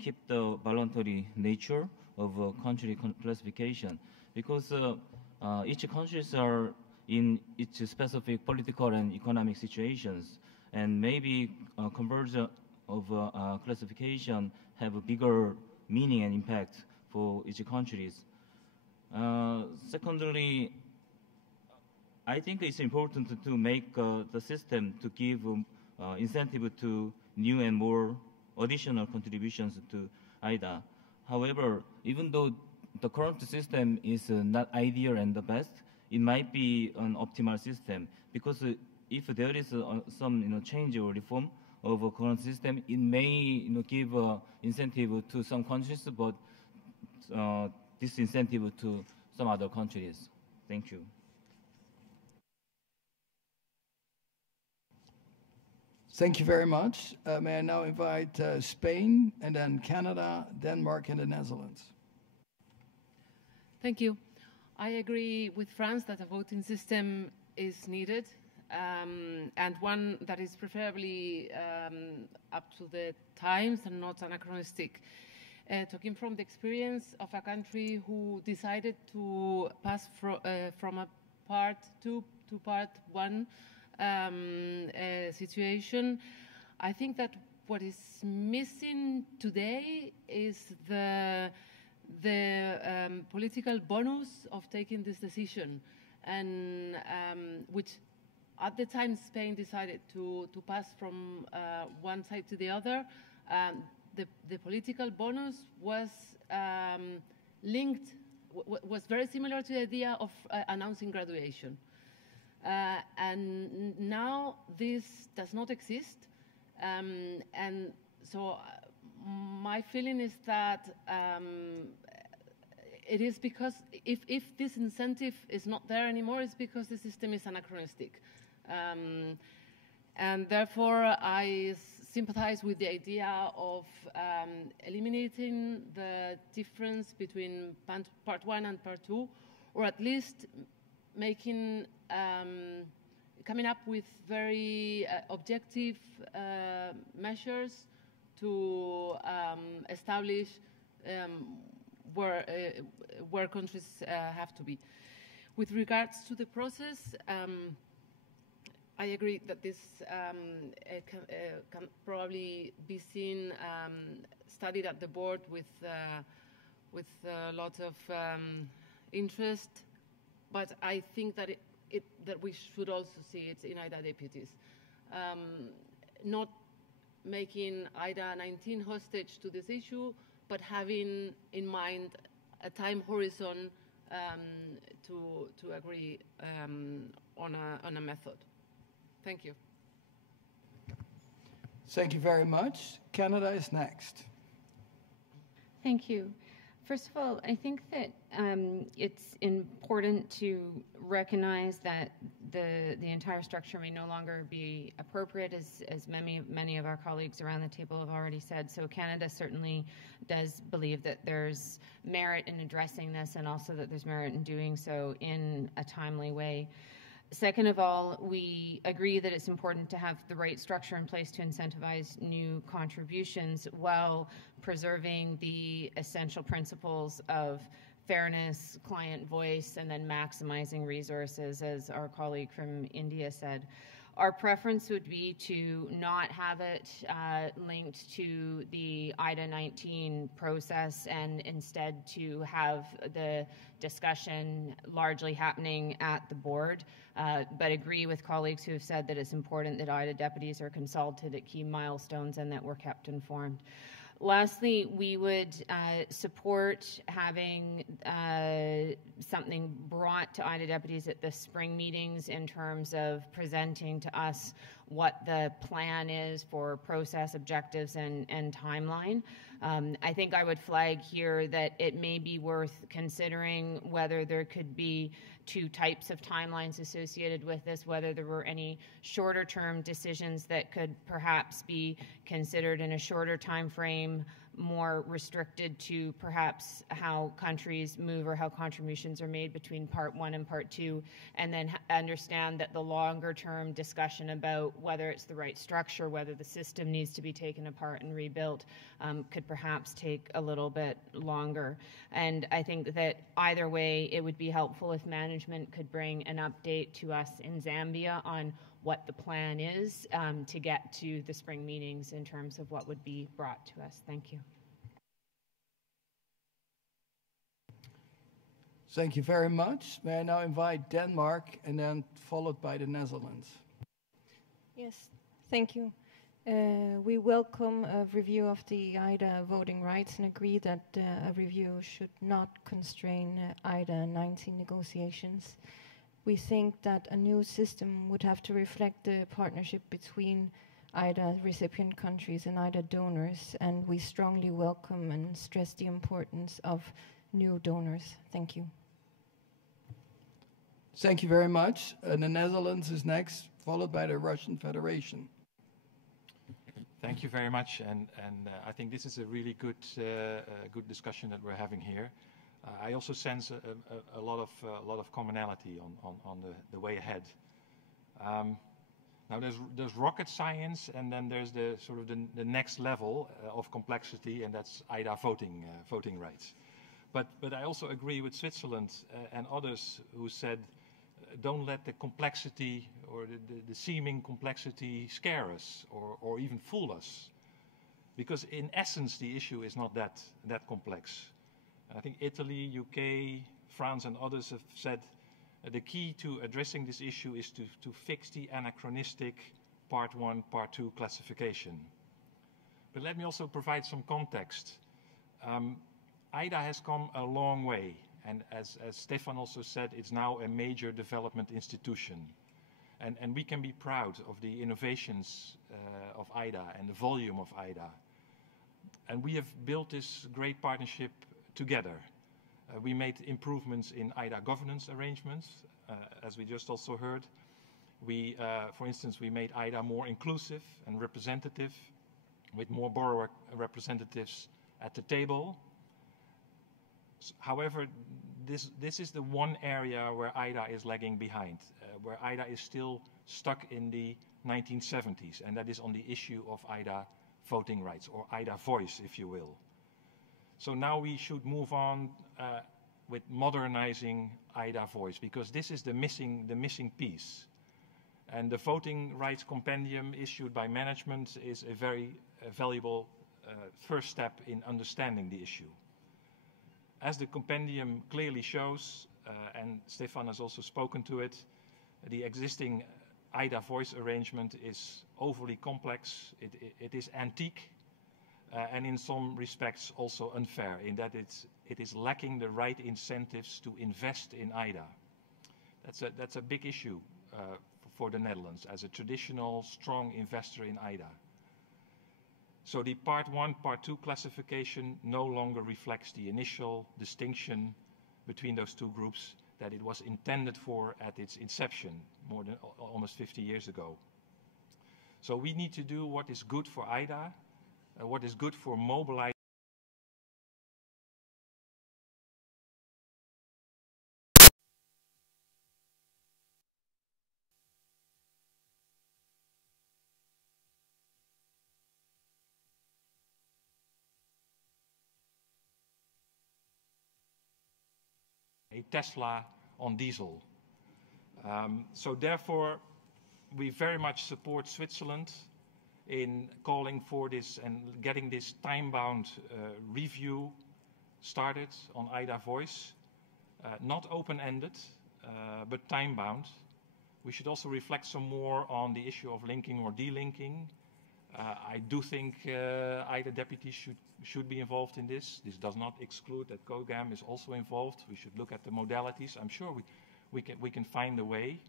keep the voluntary nature of country classification, because each countries are in its specific political and economic situations, and maybe conversion of classification have a bigger meaning and impact for each countries. Secondly, I think it's important to make the system to give incentive to new and more additional contributions to IDA. However, even though the current system is not ideal and the best, it might be an optimal system, because if there is some change or reform of a current system, it may give incentive to some countries, but disincentive to some other countries. Thank you. Thank you very much. May I now invite Spain, and then Canada, Denmark, and the Netherlands. Thank you. I agree with France that a voting system is needed, and one that is preferably up to the times and not anachronistic. Talking from the experience of a country who decided to pass from a part 2 to part 1 situation, I think that what is missing today is the political bonus of taking this decision, and which at the time Spain decided to pass from one side to the other. The political bonus was was very similar to the idea of announcing graduation. And now this does not exist. And so my feeling is that it is because if this incentive is not there anymore, it's because the system is anachronistic. And therefore, I sympathize with the idea of eliminating the difference between part 1 and part 2, or at least making coming up with very objective measures to establish where countries have to be. With regards to the process, I agree that this can probably be seen, studied at the board with a lot of interest, but I think that that we should also see it in IDA deputies. Not making IDA 19 hostage to this issue, but having in mind a time horizon to agree on a method. Thank you. Thank you very much. Canada is next. Thank you. First of all, I think that it's important to recognize that the entire structure may no longer be appropriate, as many of our colleagues around the table have already said. So Canada certainly does believe that there's merit in addressing this, and also that there's merit in doing so in a timely way. Second of all, we agree that it's important to have the right structure in place to incentivize new contributions while preserving the essential principles of fairness, client voice, and then maximizing resources, as our colleague from India said. Our preference would be to not have it linked to the IDA 19 process, and instead to have the discussion largely happening at the board, but agree with colleagues who have said that it's important that IDA deputies are consulted at key milestones and that we're kept informed. Lastly, we would support having something brought to IDA deputies at the spring meetings in terms of presenting to us what the plan is for process, objectives, and timeline. I think I would flag here that it may be worth considering whether there could be two types of timelines associated with this, whether there were any shorter term decisions that could perhaps be considered in a shorter time frame, more restricted to perhaps how countries move or how contributions are made between part 1 and part 2, and then understand that the longer term discussion about whether it's the right structure, whether the system needs to be taken apart and rebuilt, could perhaps take a little bit longer. And I think that either way, it would be helpful if management could bring an update to us in Zambia on what the plan is to get to the spring meetings in terms of what would be brought to us. Thank you. Thank you very much. May I now invite Denmark and then followed by the Netherlands. Yes, thank you. We welcome a review of the IDA voting rights and agree that a review should not constrain IDA 19 negotiations. We think that a new system would have to reflect the partnership between IDA recipient countries and IDA donors, and we strongly welcome and stress the importance of new donors. Thank you. Thank you very much. The Netherlands is next, followed by the Russian Federation. Thank you very much, and I think this is a really good discussion that we're having here. I also sense a lot of commonality on the way ahead. Now there's rocket science, and then there's the sort of the next level of complexity, and that's IDA voting rights. But I also agree with Switzerland and others who said, don't let the complexity or the seeming complexity scare us or even fool us. Because in essence, the issue is not that complex. I think Italy, UK, France and others have said the key to addressing this issue is to fix the anachronistic Part 1, Part 2 classification. But let me also provide some context. IDA has come a long way. And as Stefan also said, it's now a major development institution. And we can be proud of the innovations of IDA and the volume of IDA. And we have built this great partnership together. We made improvements in IDA governance arrangements, as we just also heard. For instance, we made IDA more inclusive and representative, with more borrower representatives at the table. However, this is the one area where IDA is lagging behind, where IDA is still stuck in the 1970s, and that is on the issue of IDA voting rights, or IDA voice, if you will. So now we should move on with modernizing IDA voice, because this is the missing piece. And the voting rights compendium issued by management is a very valuable first step in understanding the issue. As the compendium clearly shows, and Stefan has also spoken to it, the existing IDA voice arrangement is overly complex, it is antique, and in some respects also unfair, in that it is lacking the right incentives to invest in IDA. That's a big issue for the Netherlands as a traditional, strong investor in IDA. So the Part 1, Part 2 classification no longer reflects the initial distinction between those two groups that it was intended for at its inception, more than almost 50 years ago. So we need to do what is good for IDA, what is good for mobilizing a Tesla on diesel. So therefore, we very much support Switzerland in calling for this and getting this time-bound review started on IDA voice. Not open-ended, but time-bound. We should also reflect some more on the issue of linking or delinking. I do think IDA deputies should be involved in this. This does not exclude that COGAM is also involved. We should look at the modalities. I'm sure we can find a way.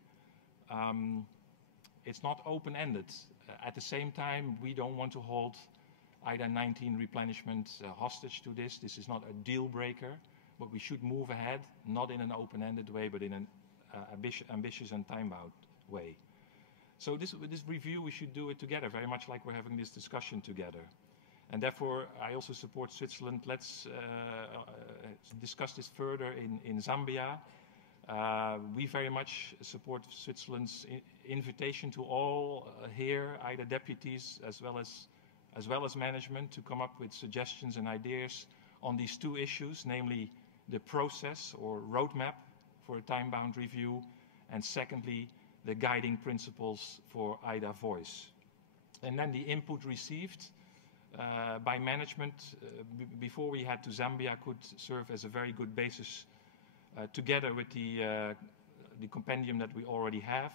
It's not open-ended. At the same time, we don't want to hold IDA 19 replenishment hostage to this. This is not a deal breaker, but we should move ahead, not in an open-ended way, but in an ambitious and time-bound way. So this review, we should do it together, very much like we're having this discussion together. And therefore, I also support Switzerland. Let's discuss this further in Zambia. We very much support Switzerland's invitation to all here, IDA deputies as well as management, to come up with suggestions and ideas on these two issues, namely the process or roadmap for a time-bound review, and secondly, the guiding principles for IDA voice. And then the input received by management before we head to Zambia could serve as a very good basis together with the compendium that we already have,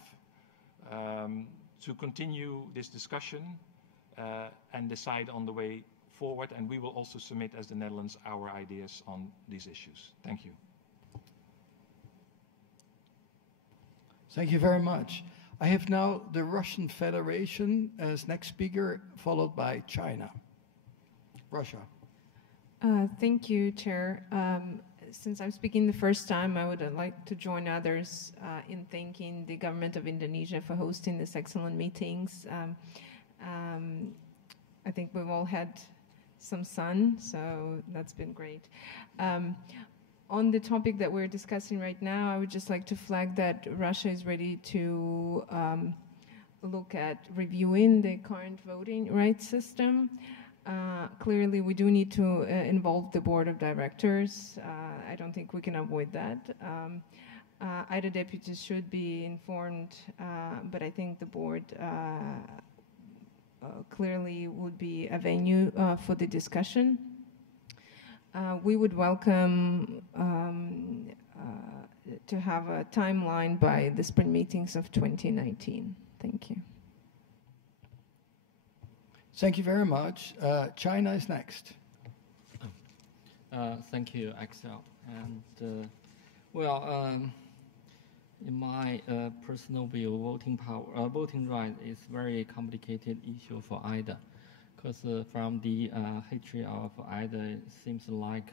to continue this discussion and decide on the way forward. And we will also submit, as the Netherlands, our ideas on these issues. Thank you. Thank you very much. I have now the Russian Federation as next speaker, followed by China. Russia. Thank you, Chair. Since I'm speaking the first time, I would like to join others in thanking the government of Indonesia for hosting this excellent meetings. I think we've all had some sun, so that's been great. On the topic that we're discussing right now, I would just like to flag that Russia is ready to look at reviewing the current voting rights system. Clearly, we do need to involve the board of directors. I don't think we can avoid that. IDA deputies should be informed, but I think the board clearly would be a venue for the discussion. We would welcome to have a timeline by the spring meetings of 2019. Thank you. Thank you very much. China is next. Thank you, Axel. And in my personal view, voting right is very complicated issue for IDA, because from the history of IDA, it seems like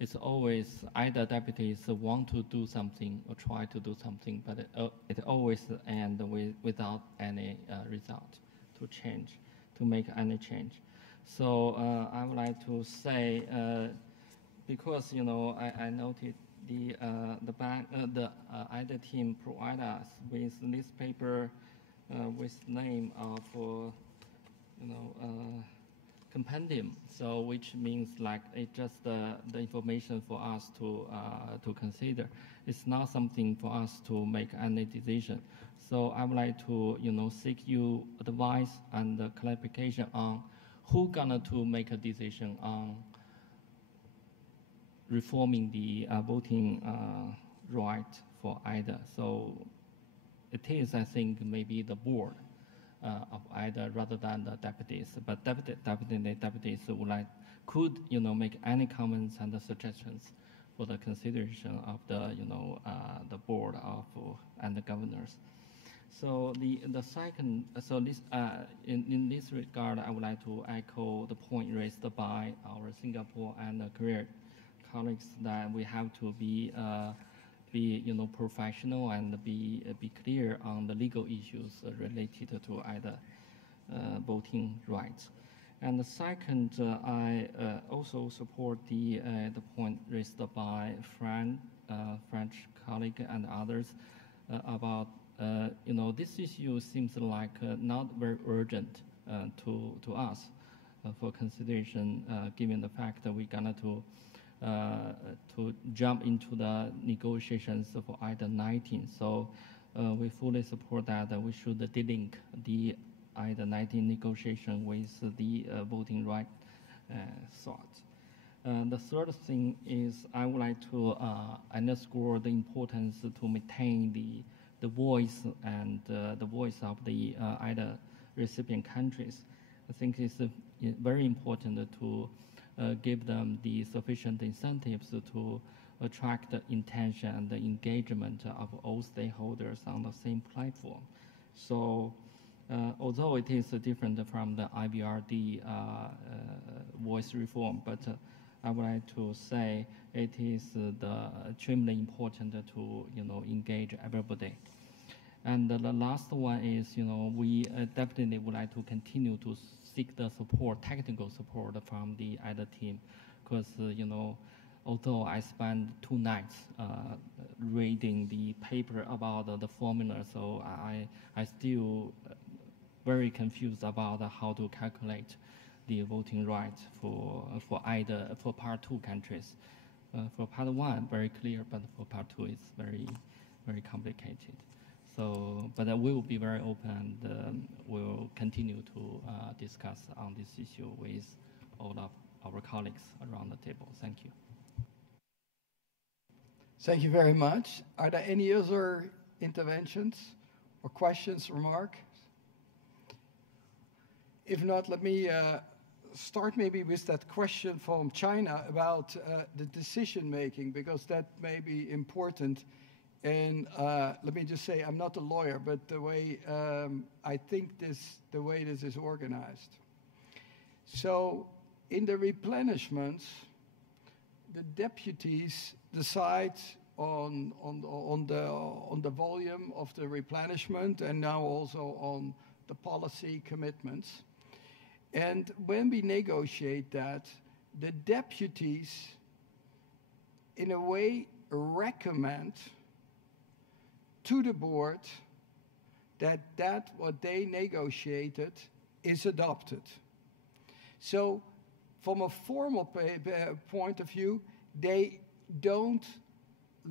it's always IDA deputies want to do something or try to do something, but it always ends without any result to make any change. So I would like to say, because I noted the IDA team provide us with newspaper with name of compendium, so which means like it's just the information for us to consider. It's not something for us to make any decision. So I would like to seek you advice and clarification on who gonna to make a decision on reforming the voting right for IDA. So it is, I think, maybe the board of IDA rather than the deputies. But deputies could make any comments and suggestions for the consideration of the the board of and the governors. So the second, so this in this regard, I would like to echo the point raised by our Singapore and Korea colleagues that we have to be professional and be clear on the legal issues related to IDA voting rights. And the second, I also support the point raised by French colleague and others about this issue seems like not very urgent to us for consideration, given the fact that we're gonna to jump into the negotiations for IDA 19. So we fully support that we should delink the IDA 19 negotiation with the voting right thought. The third thing is I would like to underscore the importance to maintain the voice and the voice of the IDA recipient countries. I think it's very important to give them the sufficient incentives to attract the intention and the engagement of all stakeholders on the same platform. So although it is different from the IBRD voice reform, but I would like to say it is extremely important to engage everybody. And the last one is we definitely would like to continue to seek the support, technical support from the IDA team, because although I spent 2 nights reading the paper about the formula, so I still very confused about how to calculate the voting rights for IDA for Part 2 countries. For Part 1, very clear, but for Part 2, it's very, very complicated. So, but we will be very open and we'll continue to discuss on this issue with all of our colleagues around the table. Thank you. Thank you very much. Are there any other interventions or questions, remarks? If not, let me start maybe with that question from China about the decision making, because that may be important. And let me just say, I'm not a lawyer, but the way I think the way this is organized. So in the replenishments, the deputies decide on the volume of the replenishment and now also on the policy commitments. And when we negotiate that, the deputies, in a way, recommend to the board that what they negotiated is adopted. So from a formal point of view, they don't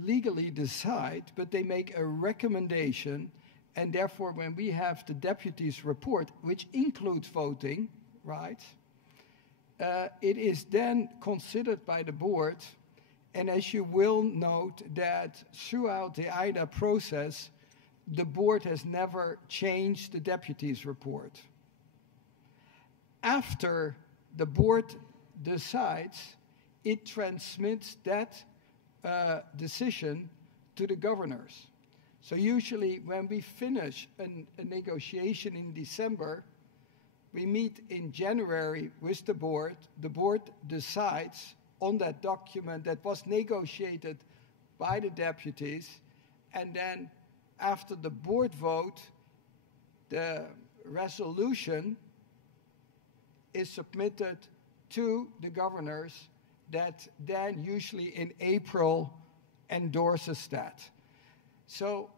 legally decide, but they make a recommendation, and therefore when we have the deputies' report, which includes voting, right, it is then considered by the board, and as you will note that throughout the IDA process, the board has never changed the deputies' report. After the board decides, it transmits that decision to the governors. So usually when we finish a negotiation in December, we meet in January with the board decides on that document that was negotiated by the deputies, and then after the board vote, the resolution is submitted to the governors that then usually in April endorses that. So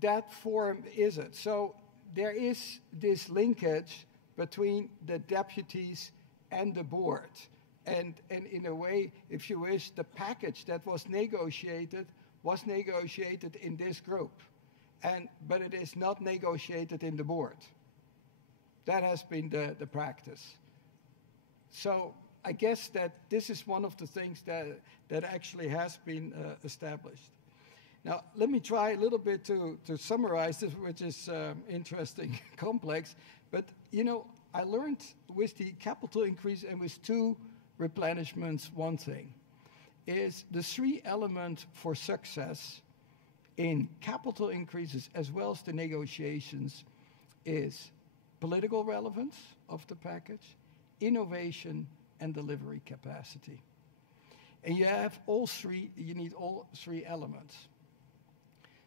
that form is it. So there is this linkage between the deputies and the board. And in a way, if you wish, the package that was negotiated in this group. But it is not negotiated in the board. That has been the practice. So I guess that this is one of the things that actually has been established. Now, let me try a little bit to summarize this, which is interesting, complex. But, you know, I learned with the capital increase and with two replenishments, one thing is the three elements for success in capital increases as well as the negotiations is political relevance of the package, innovation, and delivery capacity. And you have all three, you need all three elements.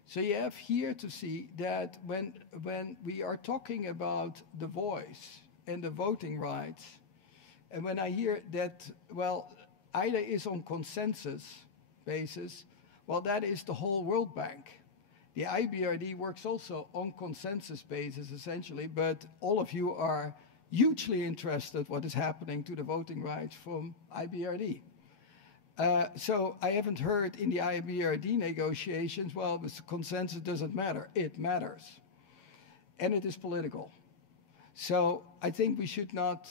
So you have here to see that when we are talking about the voice and the voting rights, and when I hear that, well, IDA is on consensus basis, well, that is the whole World Bank. The IBRD works also on consensus basis, essentially, but all of you are hugely interested what is happening to the voting rights from IBRD. So I haven't heard in the IBRD negotiations, well, the consensus doesn't matter. It matters. And it is political. So I think we should not,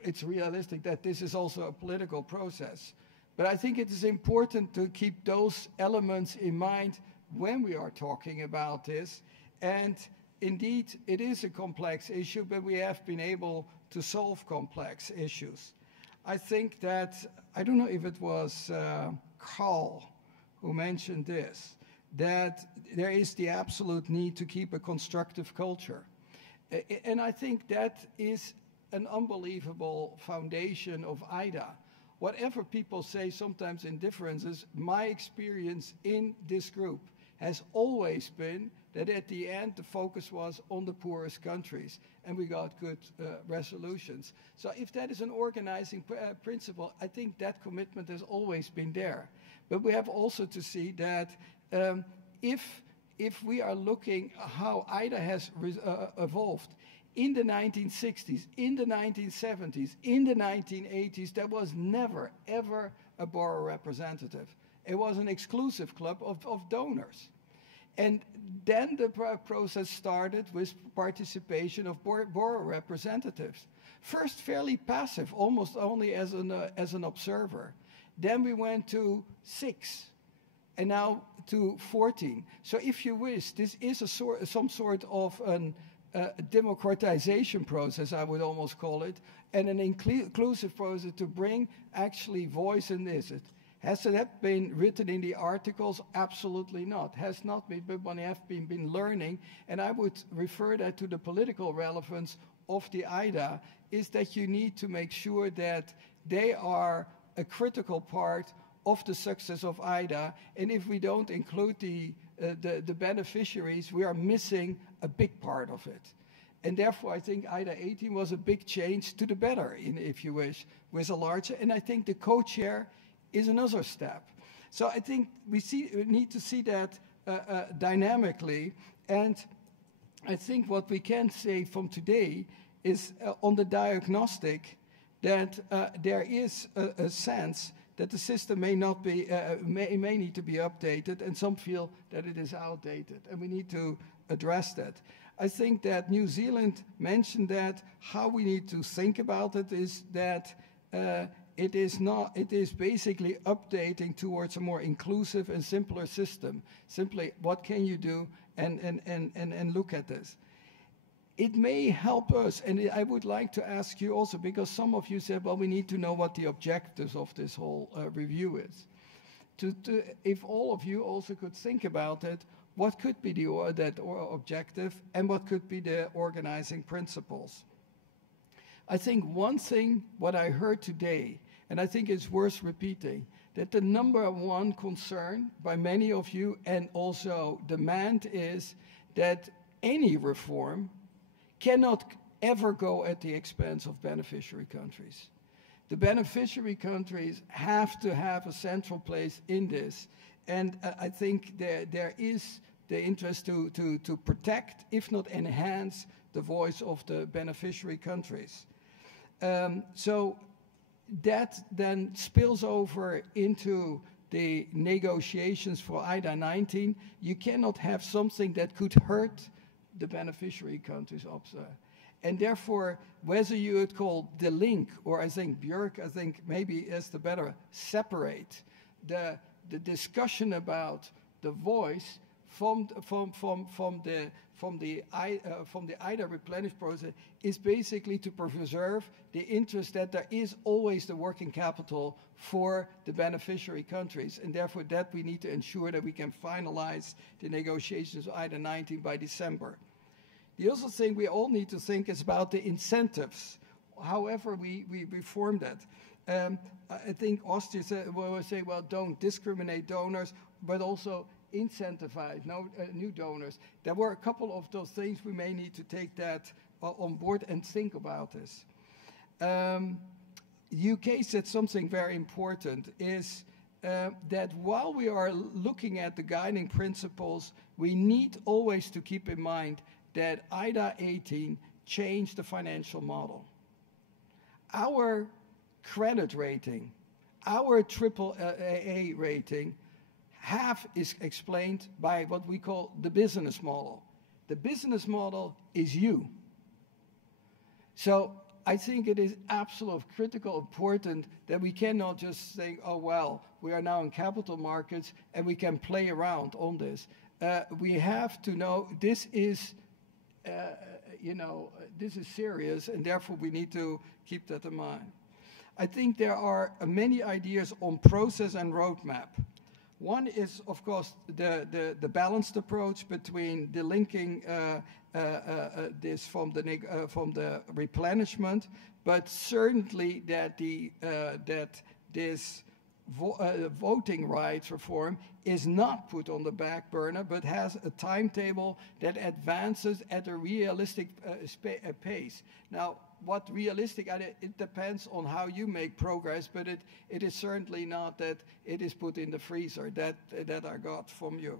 it's realistic that this is also a political process. But I think it is important to keep those elements in mind when we are talking about this. And indeed, it is a complex issue, but we have been able to solve complex issues. I think that, I don't know if it was Carl who mentioned this, that there is the absolute need to keep a constructive culture. And I think that is an unbelievable foundation of IDA. Whatever people say sometimes in differences, my experience in this group has always been that at the end the focus was on the poorest countries, and we got good resolutions. So if that is an organizing principle, I think that commitment has always been there. But we have also to see that if we are looking how IDA has evolved, in the 1960s, in the 1970s, in the 1980s, there was never, ever a borrower representative. It was an exclusive club of donors. And then the process started with participation of borrower representatives. First, fairly passive, almost only as an observer. Then we went to 6, and now to 14. So if you wish, this is some sort of a democratization process, I would almost call it, and an inclusive process to bring actually voice in this. Has that been written in the articles? Absolutely not. Has not been, but we have been learning, and I would refer that to the political relevance of the IDA, is that you need to make sure that they are a critical part of the success of IDA, and if we don't include the beneficiaries, we are missing a big part of it. And therefore, I think IDA 18 was a big change to the better, if you wish, with a larger, and I think the co-chair is another step. So I think we need to see that dynamically, and I think what we can say from today is on the diagnostic that there is a sense that the system may not be, may need to be updated, and some feel that it is outdated, and we need to address that. I think that New Zealand mentioned that how we need to think about it is that it is basically updating towards a more inclusive and simpler system. Simply, what can you do, and look at this. It may help us, and I would like to ask you also, because some of you said, well, we need to know what the objectives of this whole review is. If all of you also could think about it, what could be that objective, and what could be the organizing principles? I think one thing, what I heard today, and I think it's worth repeating, that the number one concern by many of you and also demand is that any reform cannot ever go at the expense of beneficiary countries. The beneficiary countries have to have a central place in this, and I think there is the interest to protect, if not enhance, the voice of the beneficiary countries. So that then spills over into the negotiations for IDA 19. You cannot have something that could hurt the beneficiary countries also. And therefore, whether you would call the link, or I think Björk, I think maybe is the better, separate the discussion about the voice from the IDA replenish process is basically to preserve the interest that there is always the working capital for the beneficiary countries, and therefore that we need to ensure that we can finalize the negotiations of IDA 19 by December. The other thing we all need to think is about the incentives, however we reform that. I think Austria will say, well, don't discriminate donors, but also incentivize new donors. There were a couple of those things we may need to take that on board and think about this. UK said something very important, is that while we are looking at the guiding principles, we need always to keep in mind that IDA 18 changed the financial model. Our credit rating, our AAA rating, half is explained by what we call the business model. The business model is you. So I think it is absolutely critical, important that we cannot just say, oh, well, we are now in capital markets and we can play around on this. We have to know this is, this is serious, and therefore we need to keep that in mind. I think there are many ideas on process and roadmap. One is, of course, the balanced approach between the linking this from the replenishment, but certainly that this voting rights reform is not put on the back burner, but has a timetable that advances at a realistic pace. Now, what realistic, it depends on how you make progress, but it is certainly not that it is put in the freezer, that I got from you.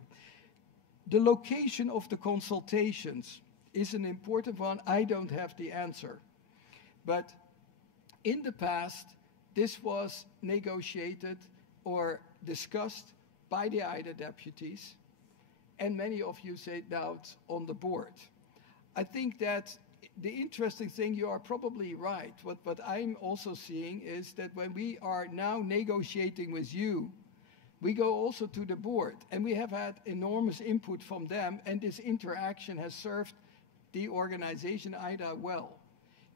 The location of the consultations is an important one. I don't have the answer. But in the past, this was negotiated or discussed by the IDA deputies, and many of you say now it's on the board. I think that the interesting thing, you are probably right. What I'm also seeing is that when we are now negotiating with you, we go also to the board, and we have had enormous input from them, and this interaction has served the organization IDA well.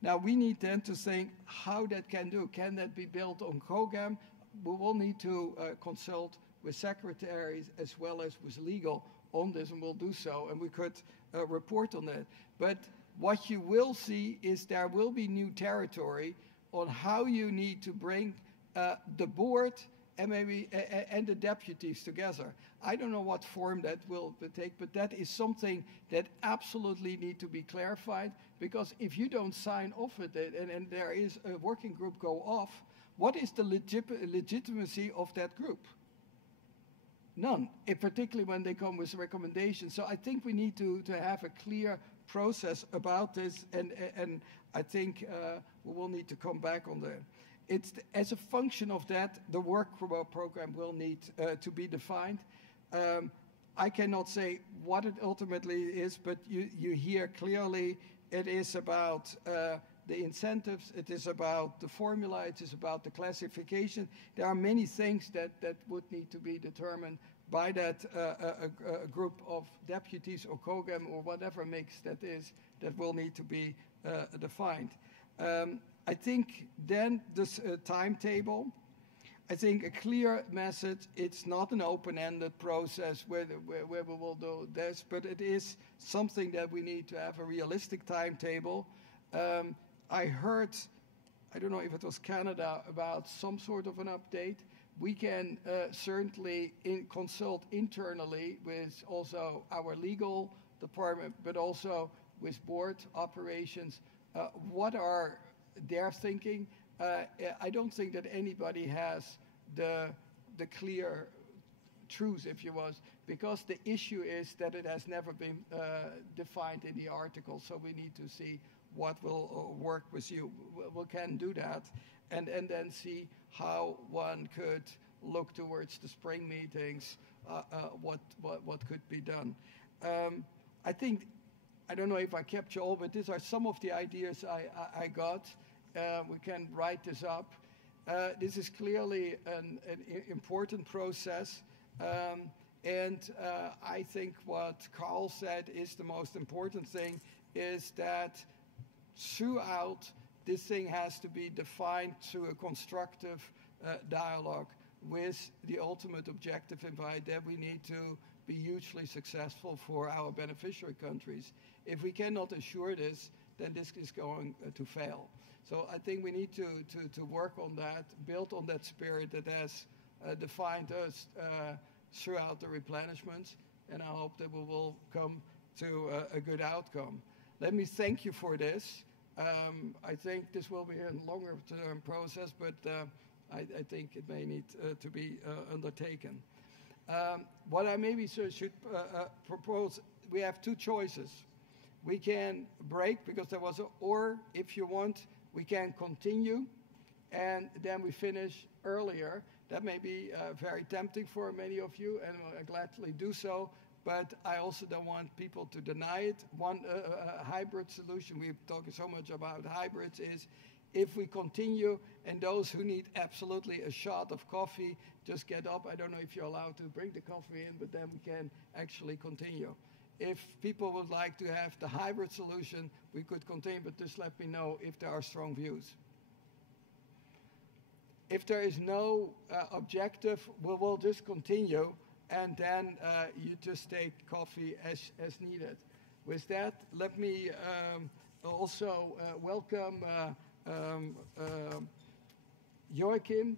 Now we need then to think how that can do. Can that be built on COGAM? We will need to consult with secretaries as well as with legal on this, and we'll do so, and we could report on that. But what you will see is there will be new territory on how you need to bring the board and maybe and the deputies together. I don't know what form that will take, but that is something that absolutely need to be clarified, because if you don't sign off with it and there is a working group go off, what is the legitimacy of that group? None, particularly when they come with recommendations. So I think we need to have a clear process about this, and I think we will need to come back on that. As a function of that, the work program will need to be defined. I cannot say what it ultimately is, but you hear clearly it is about the incentives, it is about the formula, it is about the classification. There are many things that would need to be determined by that a group of deputies or COGAM or whatever mix that is, that will need to be defined. I think then this timetable, I think a clear message, it's not an open-ended process where we will do this, but it is something that we need to have a realistic timetable. I heard, I don't know if it was Canada, about some sort of an update. We can certainly consult internally with also our legal department, but also with board operations. What are their thinking? I don't think that anybody has the clear truth, if you was, because the issue is that it has never been defined in the article. So we need to see what will work with you. We can do that, and then see how one could look towards the spring meetings, what could be done. I think, I don't know if I capture all, but these are some of the ideas I got. We can write this up. This is clearly an important process. And I think what Carl said is the most important thing, is that throughout, this thing has to be defined through a constructive dialogue with the ultimate objective that we need to be hugely successful for our beneficiary countries. If we cannot assure this, then this is going to fail. So I think we need to work on that, build on that spirit that has defined us throughout the replenishments, and I hope that we will come to a good outcome. Let me thank you for this. I think this will be a longer-term process, but I think it may need to be undertaken. What I maybe should propose, we have two choices. We can break, because there was or if you want, we can continue, and then we finish earlier. That may be very tempting for many of you, and I'll gladly do so, but I also don't want people to deny it. One hybrid solution, we're talking so much about hybrids, is if we continue, and those who need absolutely a shot of coffee, just get up. I don't know if you're allowed to bring the coffee in, but then we can actually continue. If people would like to have the hybrid solution, we could continue, but just let me know if there are strong views. If there is no objective, we will just continue, and then you just take coffee as needed. With that, let me also welcome Joachim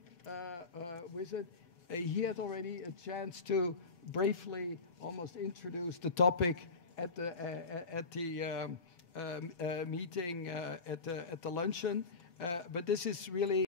with it. He had already a chance to briefly almost introduce the topic at the meeting at the luncheon, but this is really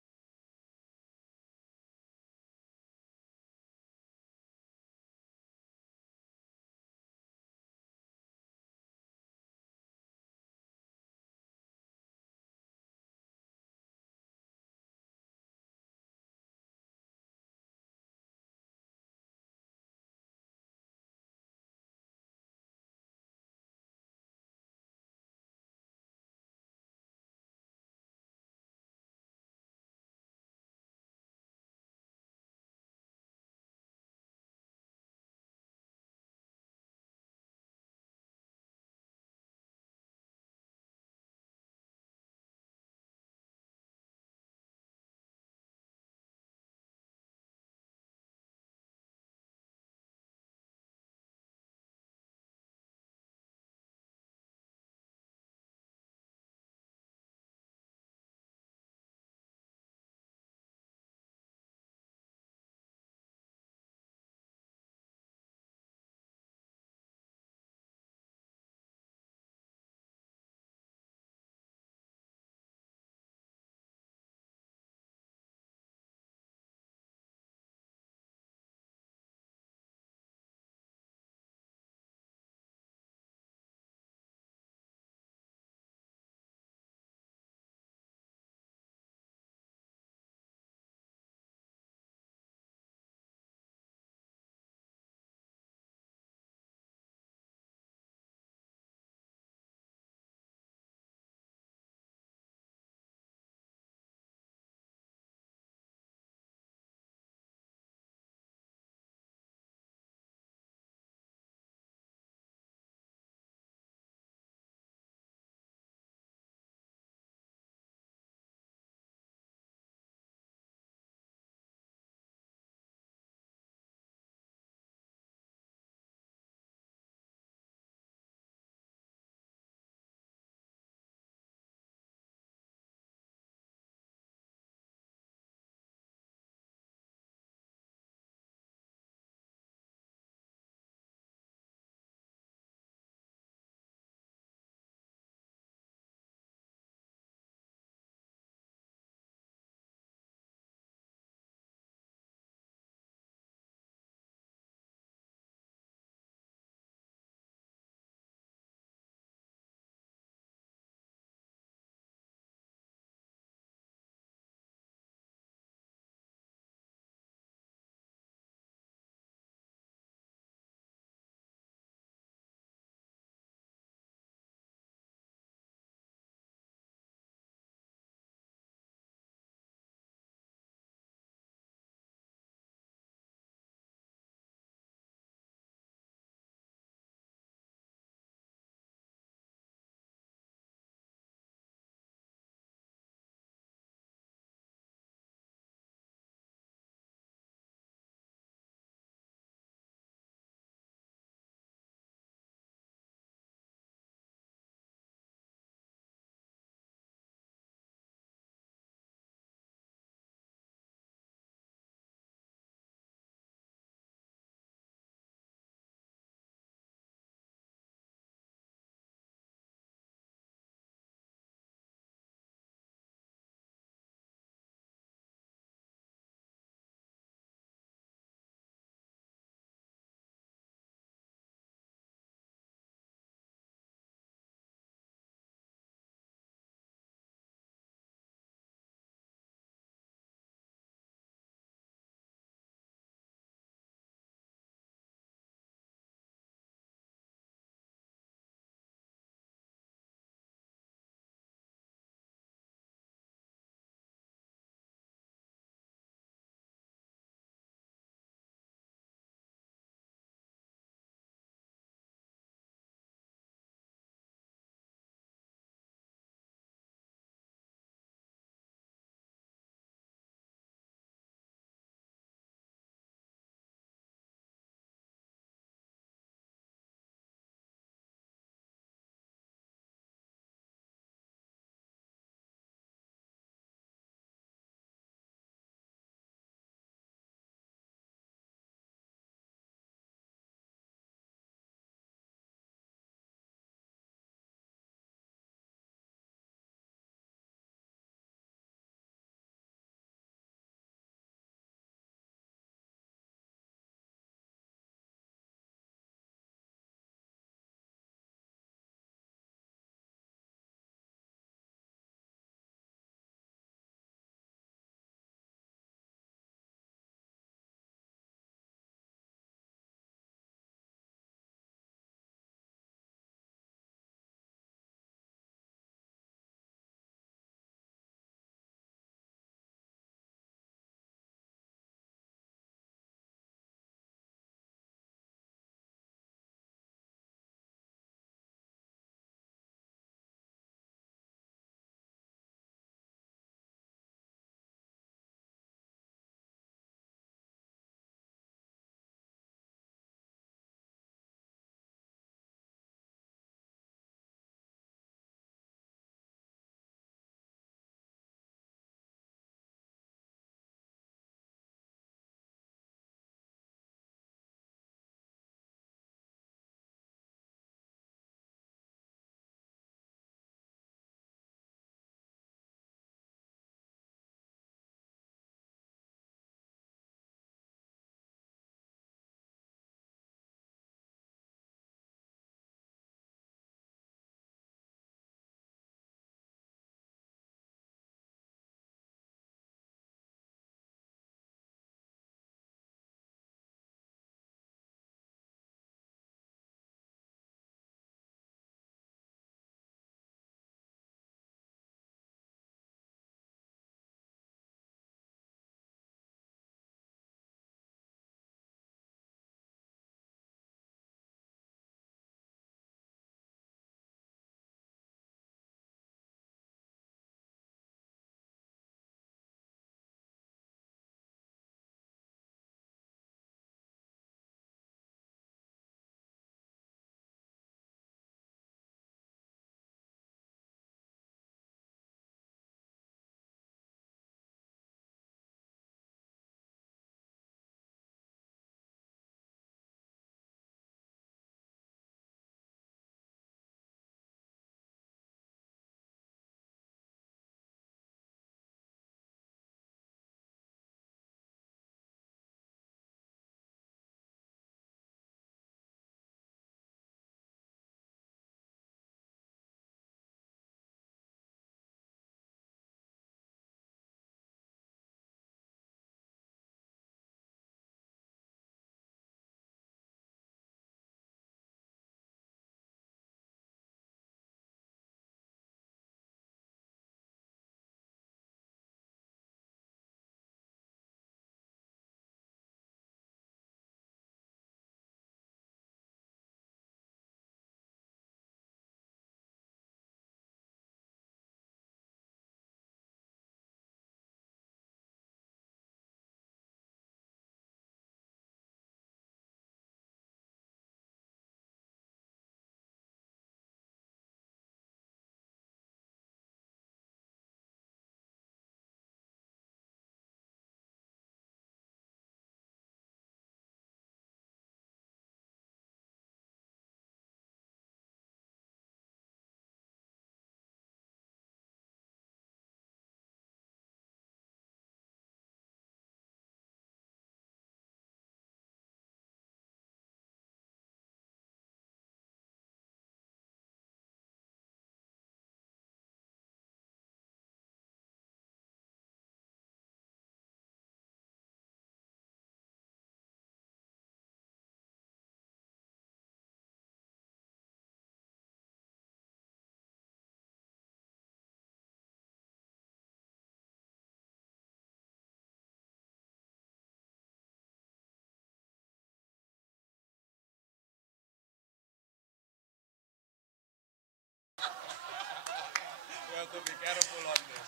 have to be careful on this.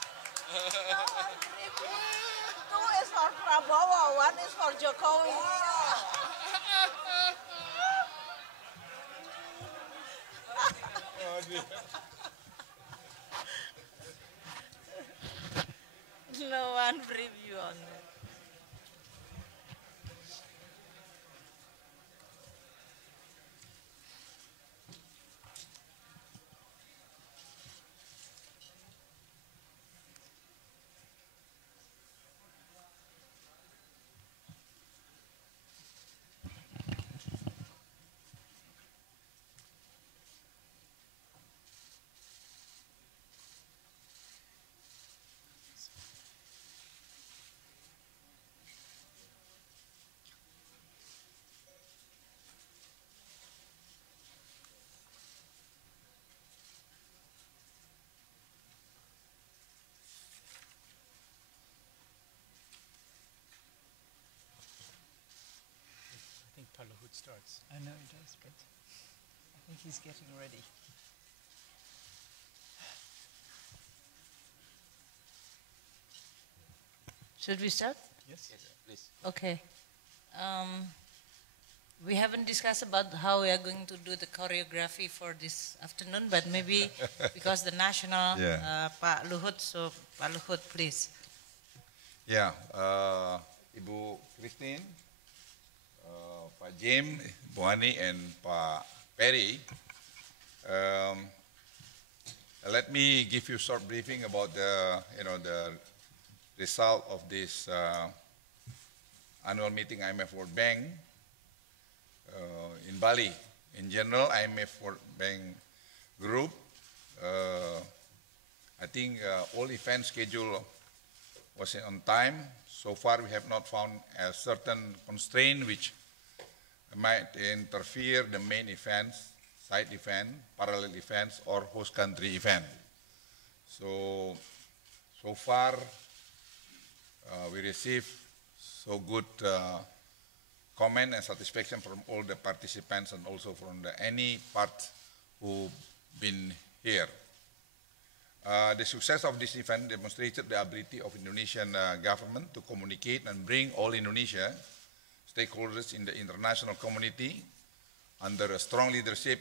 Two is for Prabowo, one is for Jokowi. Oh, dear. No one brief you on that. Parliament starts. I know it does, but I think he's getting ready. Should we start? Yes, please. Okay. We haven't discussed about how we are going to do the choreography for this afternoon, but maybe because the national, Pak Luhut, so Pak Luhut, please. Ya, Ibu Christine, Pak Jim, Bu Ani, and Pak Perry. Let me give you a short briefing about the result of this annual meeting IMF World Bank in Bali. In general, IMF World Bank Group, I think all event schedule was on time. So far, we have not found a certain constraint which might interfere the main events, side event, parallel events, or host country event. So far, we received so good comment and satisfaction from all the participants and also from any part who been here. The success of this event demonstrated the ability of Indonesian government to communicate and bring all Indonesia stakeholders in the international community under a strong leadership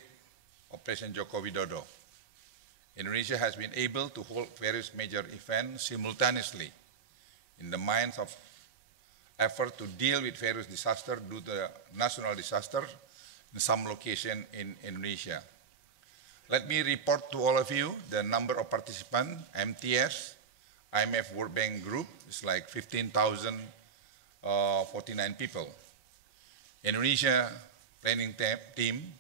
of President Joko Widodo. Indonesia has been able to hold various major events simultaneously in the minds of effort to deal with various disasters due to the national disaster in some location in Indonesia. Let me report to all of you the number of participants. MTS, IMF World Bank Group, is like 15,049 people. Indonesia planning team,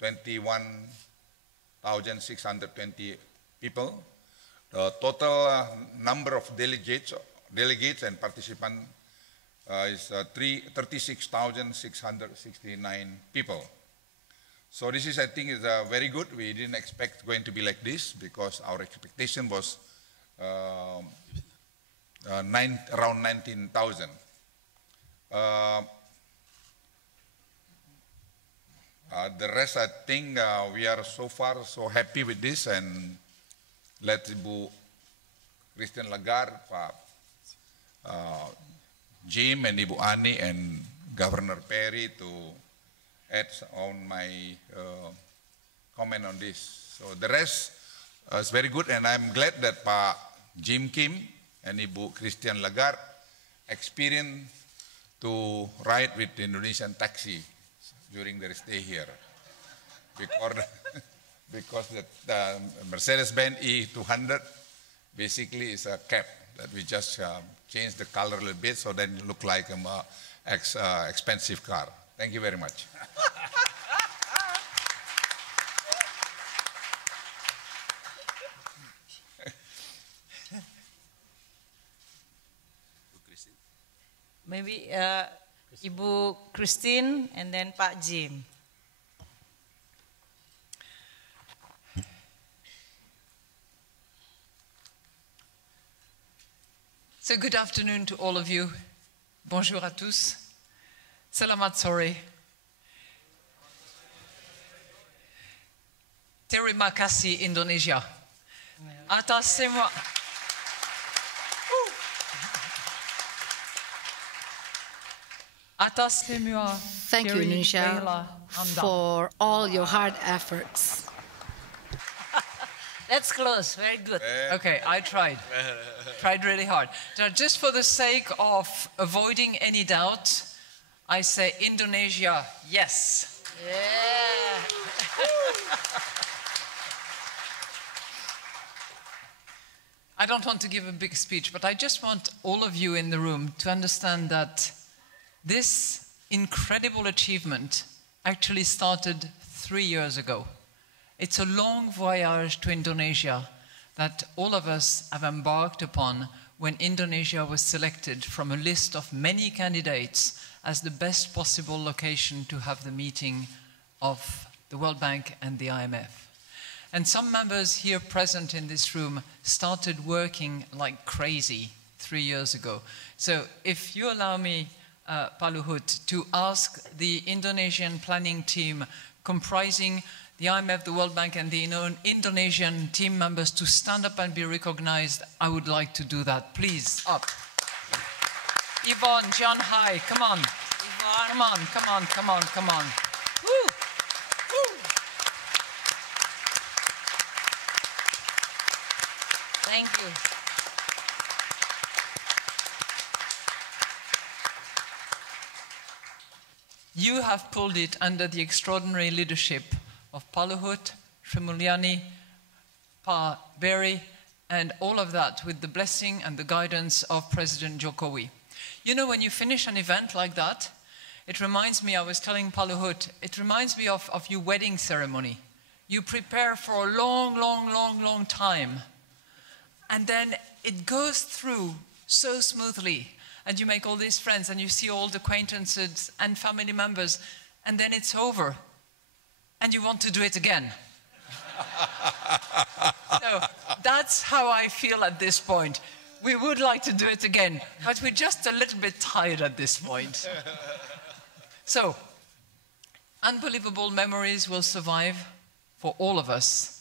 21,620 people. The total number of delegates and participants is 36,669 people. So this is, I think, is very good. We didn't expect going to be like this because our expectation was around 19,000. The rest, I think, we are so far so happy with this, and let Ibu Christine Lagarde, Pak Jim, and Ibu Ani, and Governor Perry to add on my comment on this. So the rest is very good, and I'm glad that Pak Jim Kim and Ibu Christine Lagarde experienced to ride with the Indonesian taxi during their stay here. Because the Mercedes-Benz E200 basically is a cab that we just changed the color a little bit so then it look like an expensive car. Thank you very much. Maybe Ibu Christine and then Pak Jim. So good afternoon to all of you. Bonjour à tous. Selamat sore. Terima kasih Indonesia. Atas semua. Atas semua. Thank you, kiri Indonesia, bela anda. for all your hard efforts. That's close. Very good. Okay, I tried. Tried really hard. Now, just for the sake of avoiding any doubt, I say Indonesia, yes. Yeah. I don't want to give a big speech, but I just want all of you in the room to understand that this incredible achievement actually started 3 years ago. It's a long voyage to Indonesia that all of us have embarked upon when Indonesia was selected from a list of many candidates as the best possible location to have the meeting of the World Bank and the IMF. And some members here present in this room started working like crazy 3 years ago. So if you allow me, Pak Luhut, to ask the Indonesian planning team comprising the IMF, the World Bank, and the Indonesian team members to stand up and be recognized, I would like to do that. Please, up. Yvonne, John Hai, come on. Yvonne. Come on, come on, come on, come on. Woo. Woo. Thank you. You have pulled it under the extraordinary leadership of Pak Luhut, Sri Mulyani, Pa Berry, and all of that with the blessing and the guidance of President Jokowi. You know, when you finish an event like that, it reminds me, I was telling Pak Luhut, it reminds me of your wedding ceremony. You prepare for a long, long, long, long time, and then it goes through so smoothly, and you make all these friends, and you see all the acquaintances and family members, and then it's over, and you want to do it again. So that's how I feel at this point. We would like to do it again, but we're just a little bit tired at this point. So, unbelievable memories will survive for all of us.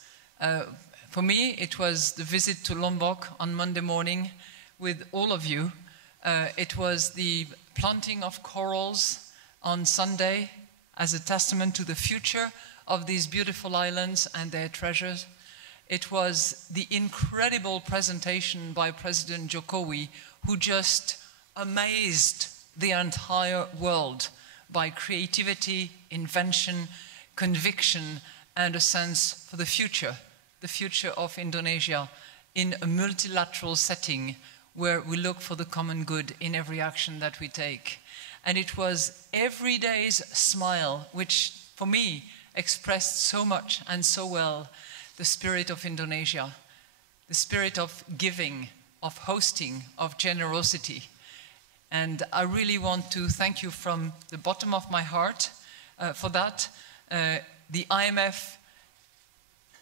For me, it was the visit to Lombok on Monday morning with all of you. It was the planting of corals on Sunday as a testament to the future of these beautiful islands and their treasures. It was the incredible presentation by President Jokowi, who just amazed the entire world by creativity, invention, conviction, and a sense for the future of Indonesia in a multilateral setting where we look for the common good in every action that we take. And it was every day's smile, which for me expressed so much and so well the spirit of Indonesia, the spirit of giving, of hosting, of generosity. And I really want to thank you from the bottom of my heart for that. The IMF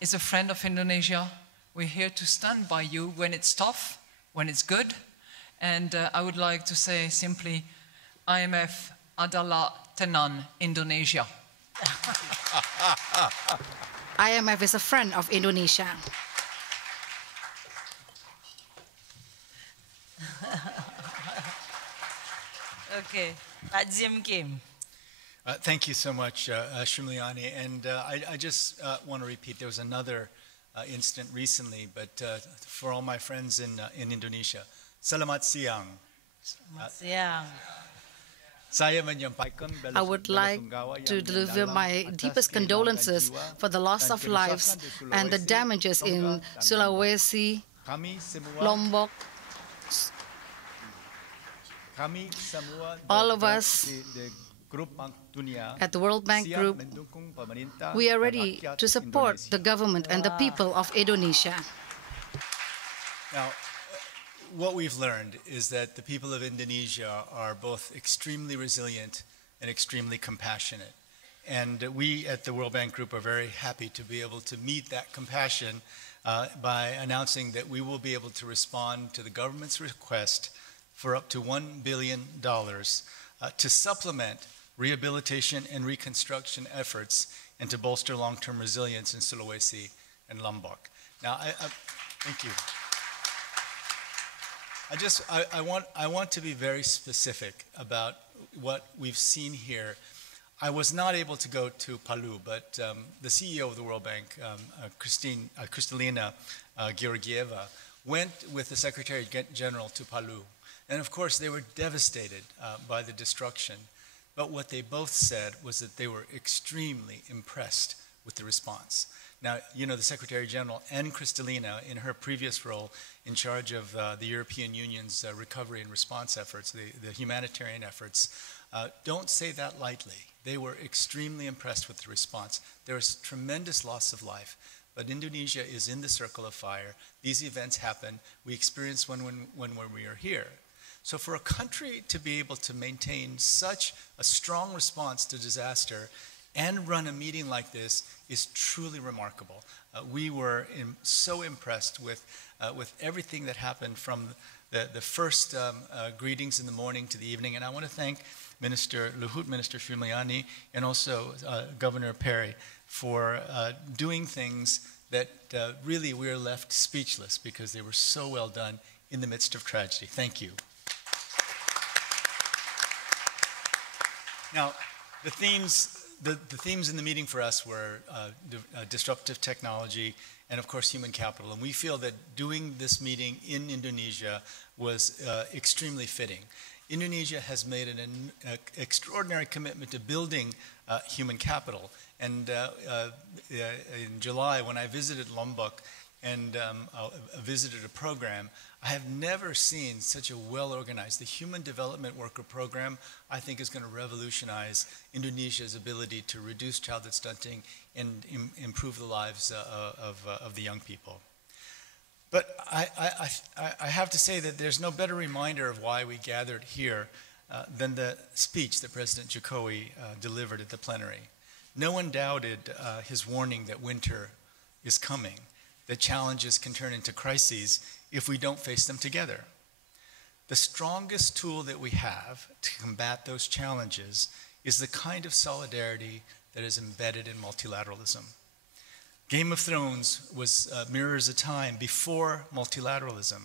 is a friend of Indonesia. We're here to stand by you when it's tough, when it's good. And I would like to say simply, IMF adalah tenan Indonesia. IMF is a friend of Indonesia. Okay, Pak Zim Kim. Thank you so much, Sri Mulyani. And I just want to repeat, there was another incident recently, but for all my friends in Indonesia, Selamat siang. Selamat siang. I would like to deliver my deepest condolences for the loss of lives and the damages in Sulawesi, Lombok. All of us at the World Bank Group, we are ready to support the government and the people of Indonesia. Now, what we've learned is that the people of Indonesia are both extremely resilient and extremely compassionate. And we at the World Bank Group are very happy to be able to meet that compassion by announcing that we will be able to respond to the government's request for up to $1 billion to supplement rehabilitation and reconstruction efforts and to bolster long-term resilience in Sulawesi and Lombok. Now, Thank you. I want to be very specific about what we've seen here. I was not able to go to Palu, but the CEO of the World Bank, Kristalina Georgieva, went with the Secretary General to Palu. And of course, they were devastated by the destruction. But what they both said was that they were extremely impressed with the response. Now, you know, the Secretary General and Kristalina, in her previous role in charge of the European Union's recovery and response efforts, the humanitarian efforts, don't say that lightly. They were extremely impressed with the response. There was tremendous loss of life, but Indonesia is in the circle of fire. These events happen. We experience when we are here. So for a country to be able to maintain such a strong response to disaster and run a meeting like this is truly remarkable. We were so impressed with everything that happened from the first greetings in the morning to the evening. And I want to thank Luhut Minister Srimulyani and also Governor Perry for doing things that really we are left speechless because they were so well done in the midst of tragedy. Thank you. Now, the themes in the meeting for us were disruptive technology and, of course, human capital. And we feel that doing this meeting in Indonesia was extremely fitting. Indonesia has made an extraordinary commitment to building human capital. And in July, when I visited Lombok and visited a program, I have never seen such a well-organized. The Human Development Worker Program, I think, is going to revolutionize Indonesia's ability to reduce childhood stunting and improve the lives of the young people. But I have to say that there's no better reminder of why we gathered here than the speech that President Jokowi delivered at the plenary. No one doubted his warning that winter is coming, that challenges can turn into crises if we don't face them together. The strongest tool that we have to combat those challenges is the kind of solidarity that is embedded in multilateralism. Game of Thrones mirrors a time before multilateralism,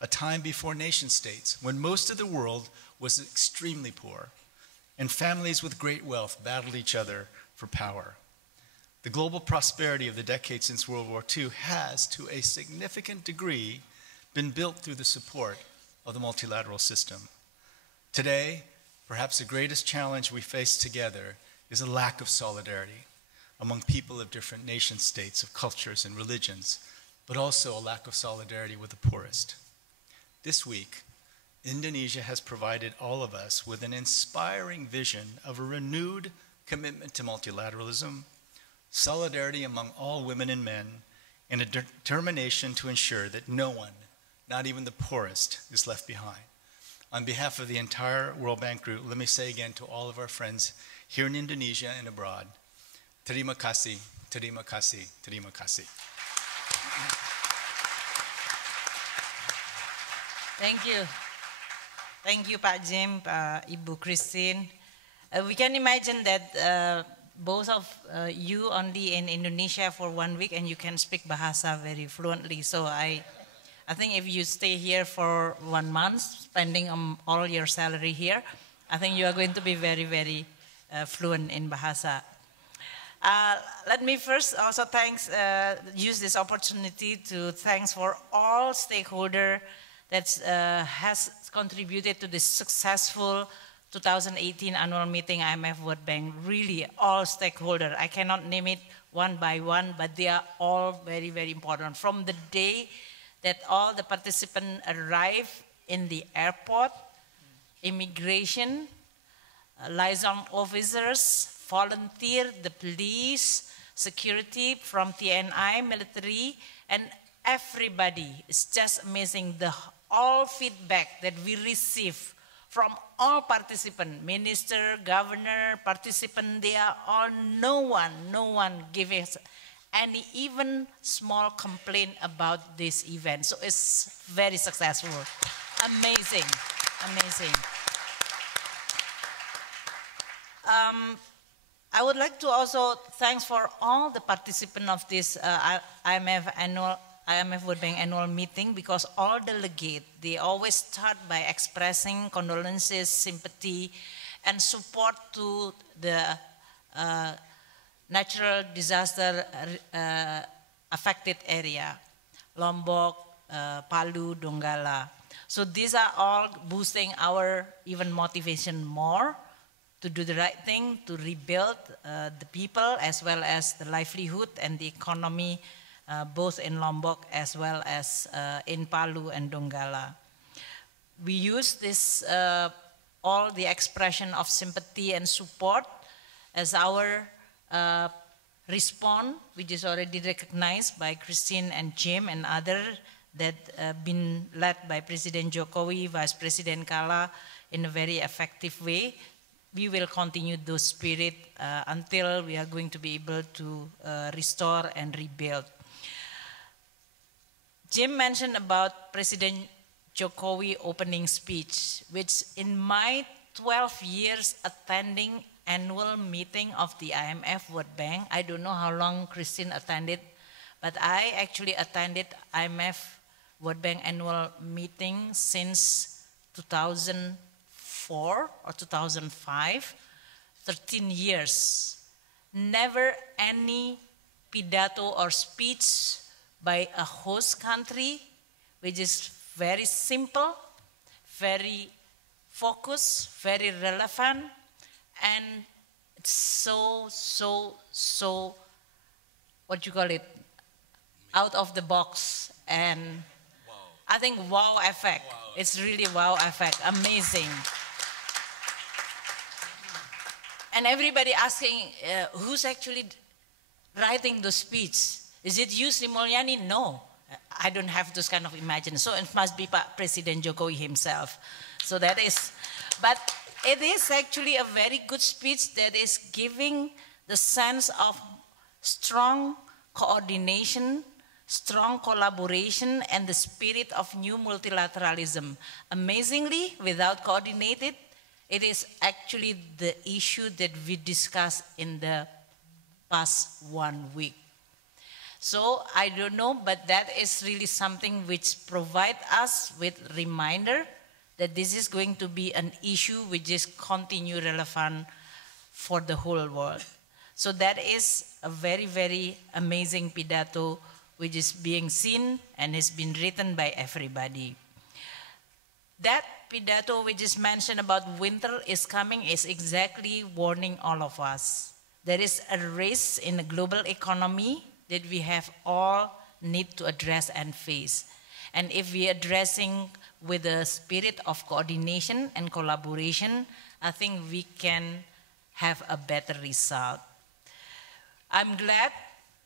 a time before nation states, when most of the world was extremely poor, and families with great wealth battled each other for power. The global prosperity of the decades since World War II has, to a significant degree, been built through the support of the multilateral system. Today, perhaps the greatest challenge we face together is a lack of solidarity among people of different nation states, of cultures and religions, but also a lack of solidarity with the poorest. This week, Indonesia has provided all of us with an inspiring vision of a renewed commitment to multilateralism, solidarity among all women and men, and a determination to ensure that no one, not even the poorest, is left behind. On behalf of the entire World Bank Group, let me say again to all of our friends here in Indonesia and abroad, terima kasih, terima kasih, terima kasih. Thank you. Thank you, Pak Jim, Ibu Christine. We can imagine that both of you only in Indonesia for 1 week and you can speak Bahasa very fluently. So I think if you stay here for 1 month, spending all your salary here, I think you are going to be very, very fluent in Bahasa. Let me first also use this opportunity to thanks for all stakeholders that has contributed to this successful 2018 annual meeting IMF World Bank. Really, all stakeholders. I cannot name it one by one, but they are all very, very important. From the day that all the participants arrive in the airport, immigration, liaison officers, volunteer, the police, security from TNI, military, and everybody. It's just amazing. All feedback that we receive from all participants, minister, governor, participant, they are all, no one give us any even small complaint about this event. So it's very successful. Amazing, amazing. I would like to also thanks for all the participants of this IMF IMF World Bank annual meeting because all delegates, they always start by expressing condolences, sympathy, and support to the natural disaster affected area, Lombok, Palu, Donggala. So these are all boosting our even motivation more to do the right thing, to rebuild the people as well as the livelihood and the economy, both in Lombok as well as in Palu and Donggala. We use this, all the expression of sympathy and support as our response, which is already recognized by Christine and Jim and others, that been led by President Jokowi, Vice President Kala in a very effective way. We will continue those spirit until we are going to be able to restore and rebuild. Jim mentioned about President Jokowi opening speech, which in my 12 years attending annual meeting of the IMF World Bank, I don't know how long Christine attended, but I actually attended IMF World Bank annual meeting since 2004 or 2005, 13 years. Never any pidato or speech by a host country, which is very simple, very focused, very relevant, and it's so, what you call it, out of the box, and I think wow effect. Wow. It's really wow effect, amazing. And everybody asking, who's actually writing the speech? Is it you, Sri Mulyani? No, I don't have this kind of imagination. So it must be President Jokowi himself. So that is, but it is actually a very good speech that is giving the sense of strong coordination, strong collaboration, and the spirit of new multilateralism. Amazingly, without coordinated, it is actually the issue that we discussed in the past 1 week. So I don't know, but that is really something which provides us with reminder that this is going to be an issue which is continue relevant for the whole world. So that is a very, very amazing pidato which is being seen and has been written by everybody. That pidato which is mentioned about winter is coming is exactly warning all of us. There is a race in the global economy that we have all need to address and face. And if we are addressing with a spirit of coordination and collaboration, I think we can have a better result. I'm glad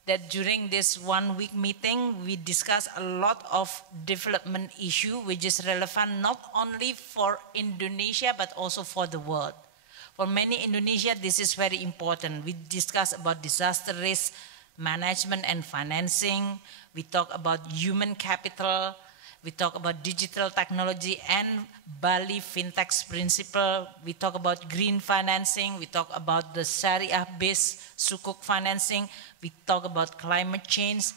that during this 1 week meeting, we discussed a lot of development issue which is relevant not only for Indonesia, but also for the world. For many Indonesia, this is very important. We discussed about disaster risk management and financing. We talk about human capital. We talk about digital technology and Bali fintech's principle. We talk about green financing. We talk about the Sharia-based sukuk financing. We talk about climate change.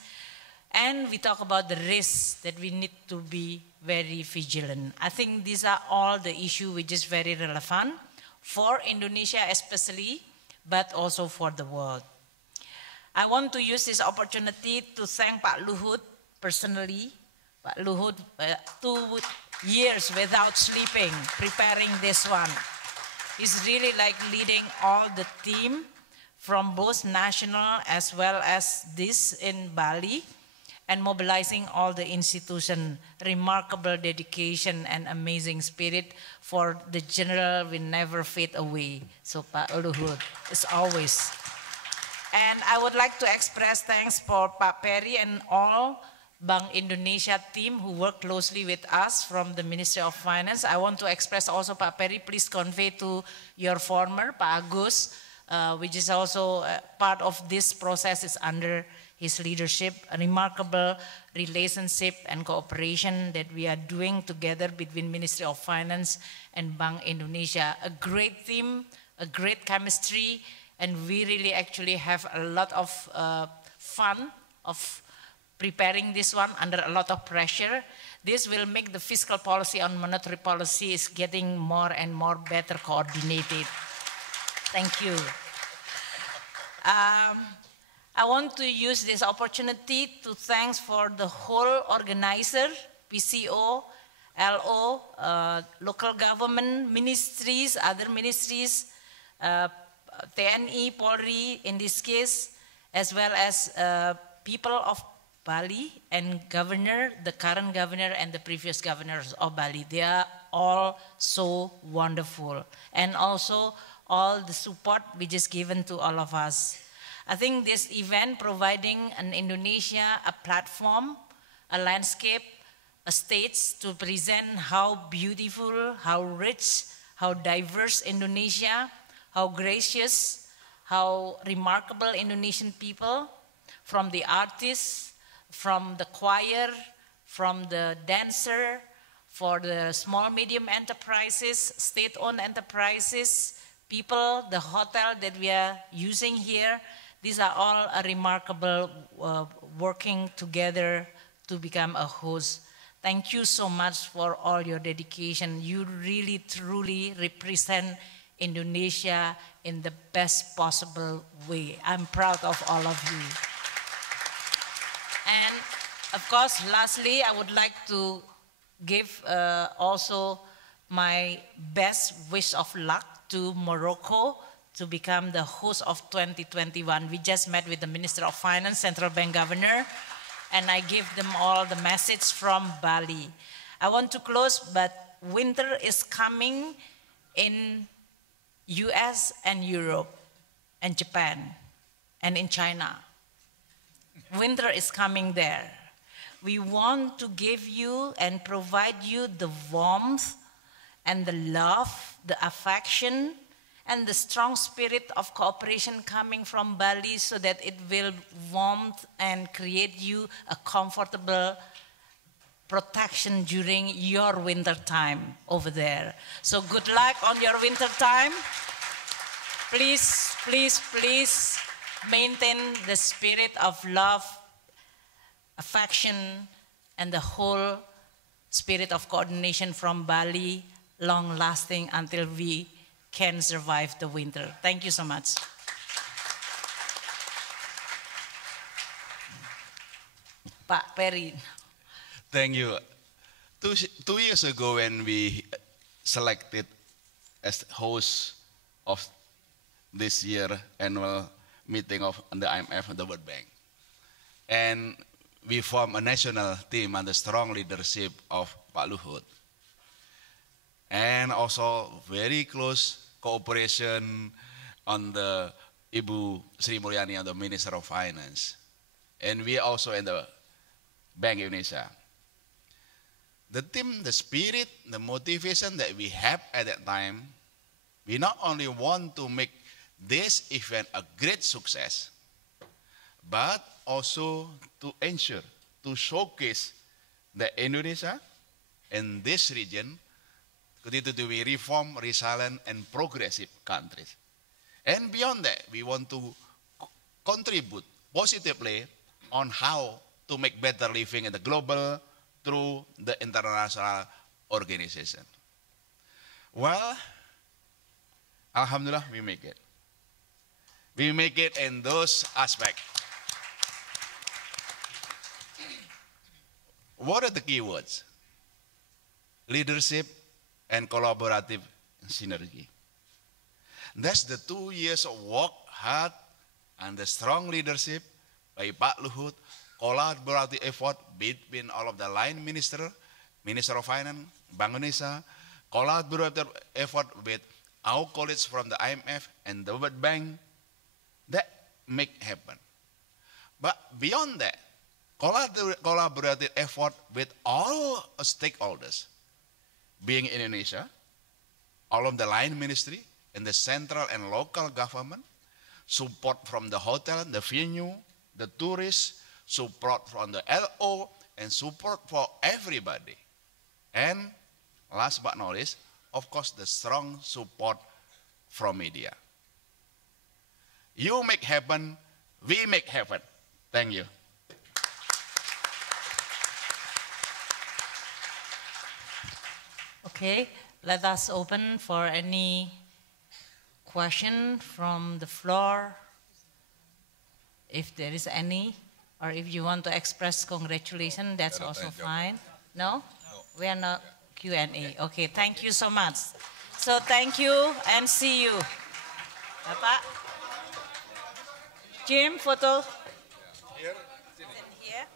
And we talk about the risks that we need to be very vigilant. I think these are all the issues which is very relevant for Indonesia especially, but also for the world. I want to use this opportunity to thank Pak Luhut personally. Pak Luhut, 2 years without sleeping, preparing this one. He's really like leading all the team from both national as well as this in Bali and mobilizing all the institution. Remarkable dedication and amazing spirit for the general will never fade away. So Pak Luhut is always. And I would like to express thanks for Pak Peri and all Bank Indonesia team who work closely with us from the Ministry of Finance. I want to express also, Pak Peri, please convey to your former, Pak Agus, which is also part of this process is under his leadership, a remarkable relationship and cooperation that we are doing together between Ministry of Finance and Bank Indonesia. A great team, a great chemistry, and we really actually have a lot of fun of preparing this one under a lot of pressure. This will make the fiscal policy and monetary policy is getting more and more better coordinated. Thank you. I want to use this opportunity to thank for the whole organizer, PCO, LO, local government, ministries, other ministries, TNI, Polri in this case, as well as people of Bali and governor, the current governor and the previous governors of Bali. They are all so wonderful. And also all the support which is given to all of us. I think this event providing in Indonesia a platform, a landscape, a stage to present how beautiful, how rich, how diverse Indonesia, how gracious, how remarkable Indonesian people, from the artists, from the choir, from the dancer, for the small medium enterprises, state-owned enterprises, people, the hotel that we are using here. These are all a remarkable working together to become a host. Thank you so much for all your dedication. You really, truly represent Indonesia in the best possible way. I'm proud of all of you. And of course, lastly, I would like to give also my best wish of luck to Morocco to become the host of 2021. We just met with the Minister of Finance, Central Bank Governor, and I give them all the message from Bali. I want to close, but winter is coming in US and Europe and Japan and in China. Winter is coming there. We want to give you and provide you the warmth and the love, the affection, and the strong spirit of cooperation coming from Bali so that it will warmth and create you a comfortable protection during your winter time over there. So good luck on your winter time. Please, please, please maintain the spirit of love, affection, and the whole spirit of coordination from Bali, long lasting until we can survive the winter. Thank you so much. Pak Peri. Thank you. Two years ago when we selected as host of this year annual meeting of the IMF and the World Bank. And we formed a national team under strong leadership of Pak Luhut. And also very close cooperation on the Ibu Sri Mulyani, the Minister of Finance. And we also in the Bank Indonesia. The team, the spirit, the motivation that we have at that time, we not only want to make this event a great success, but also to ensure, to showcase that Indonesia and this region continue to be reform, resilient, and progressive countries. And beyond that, we want to contribute positively on how to make better living in the global through the international organization. Well, Alhamdulillah, we make it. We make it in those aspects. What are the keywords? Leadership and collaborative synergy. That's the 2 years of work hard and the strong leadership by Pak Luhut, collaborative effort between all of the line minister, Minister of Finance, Bank Indonesia, collaborative effort with our colleagues from the IMF and the World Bank, that make happen. But beyond that, collaborative effort with all stakeholders, being Indonesia, all of the line ministry, and the central and local government, support from the hotel, the venue, the tourists, support from the LO, and support for everybody. And last but not least, of course, the strong support from media. You make happen, we make happen. Thank you. Okay, let us open for any question from the floor, if there is any, or if you want to express congratulations, that's also fine. No? We are not Q&A. Okay, thank you so much. So thank you and see you. Bapak. Jim, photo. Here. Here.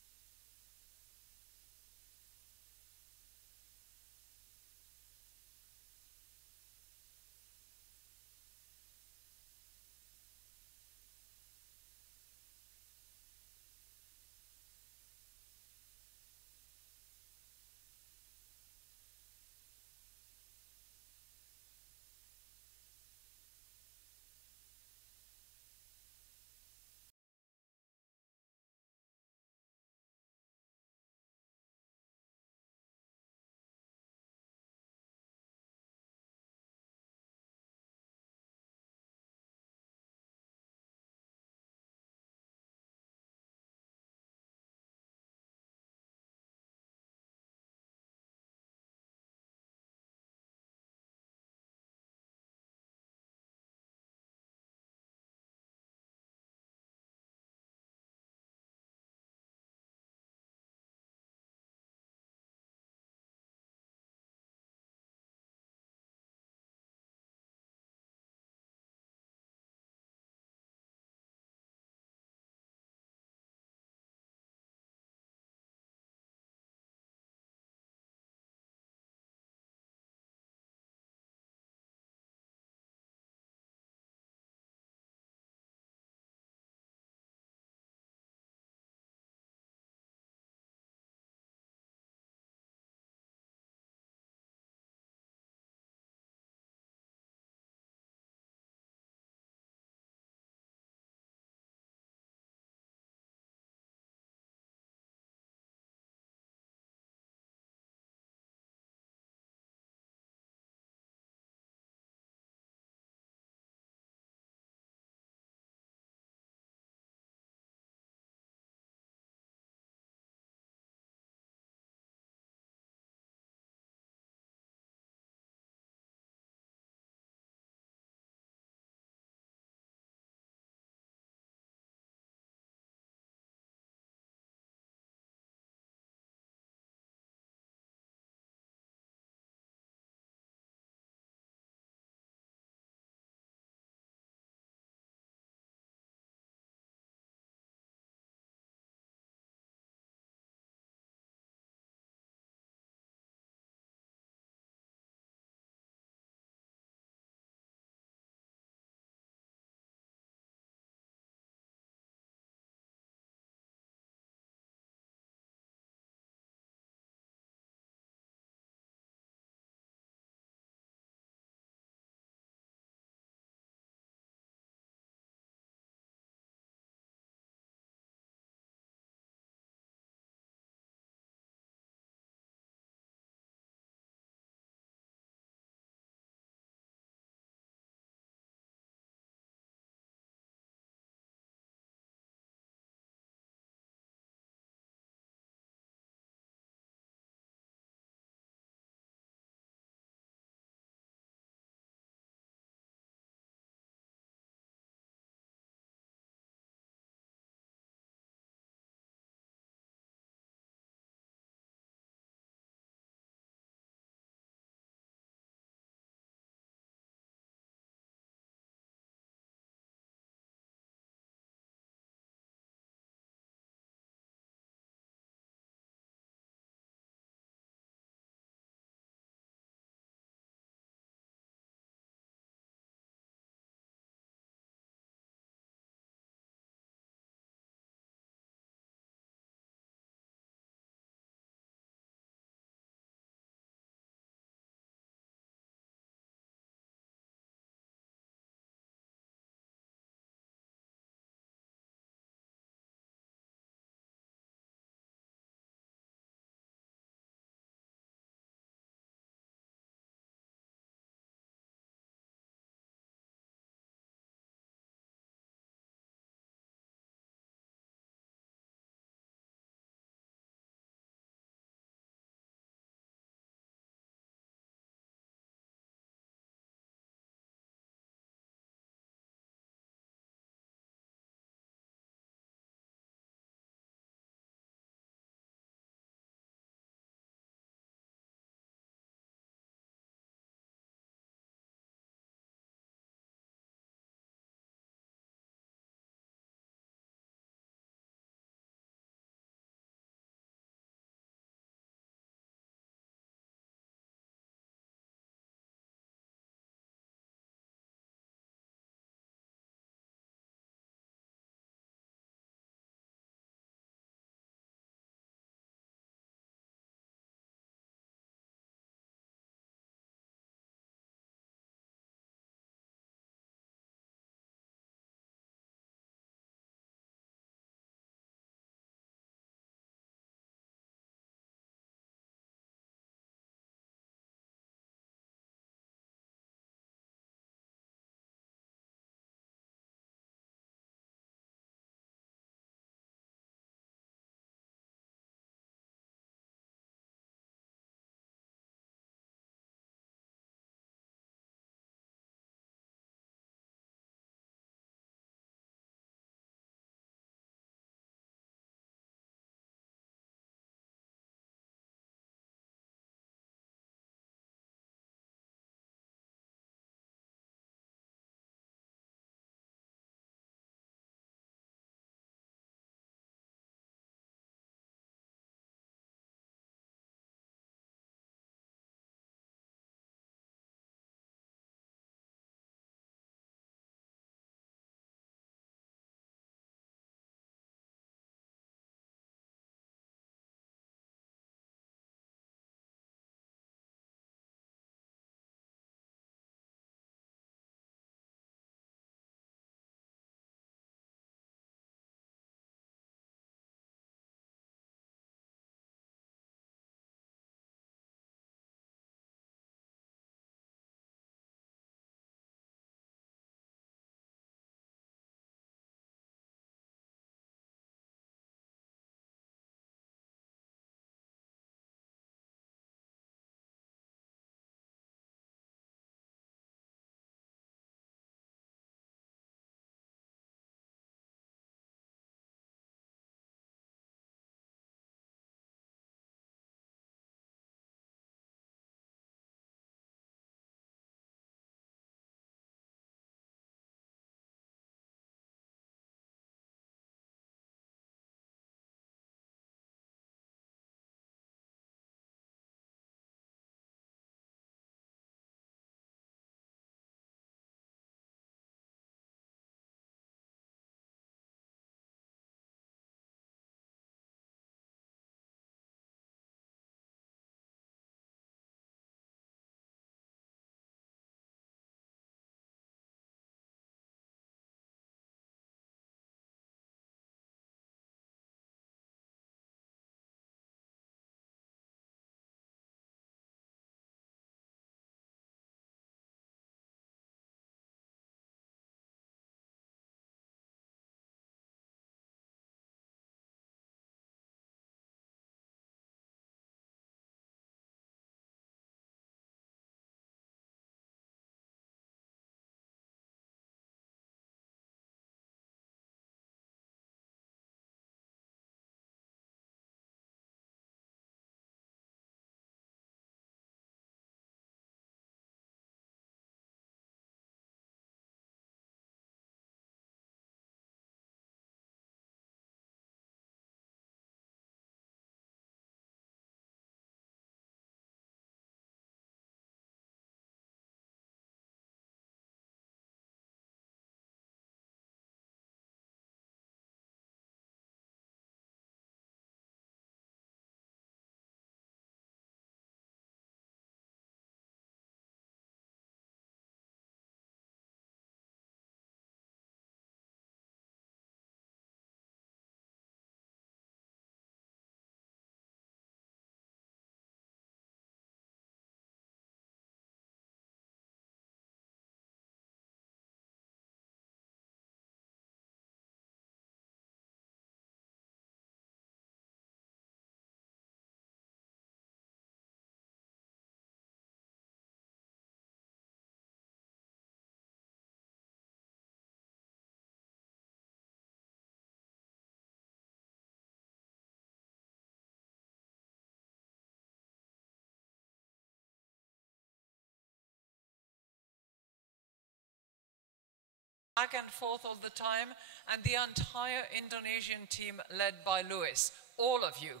back and forth all the time, and the entire Indonesian team led by Luis. All of you.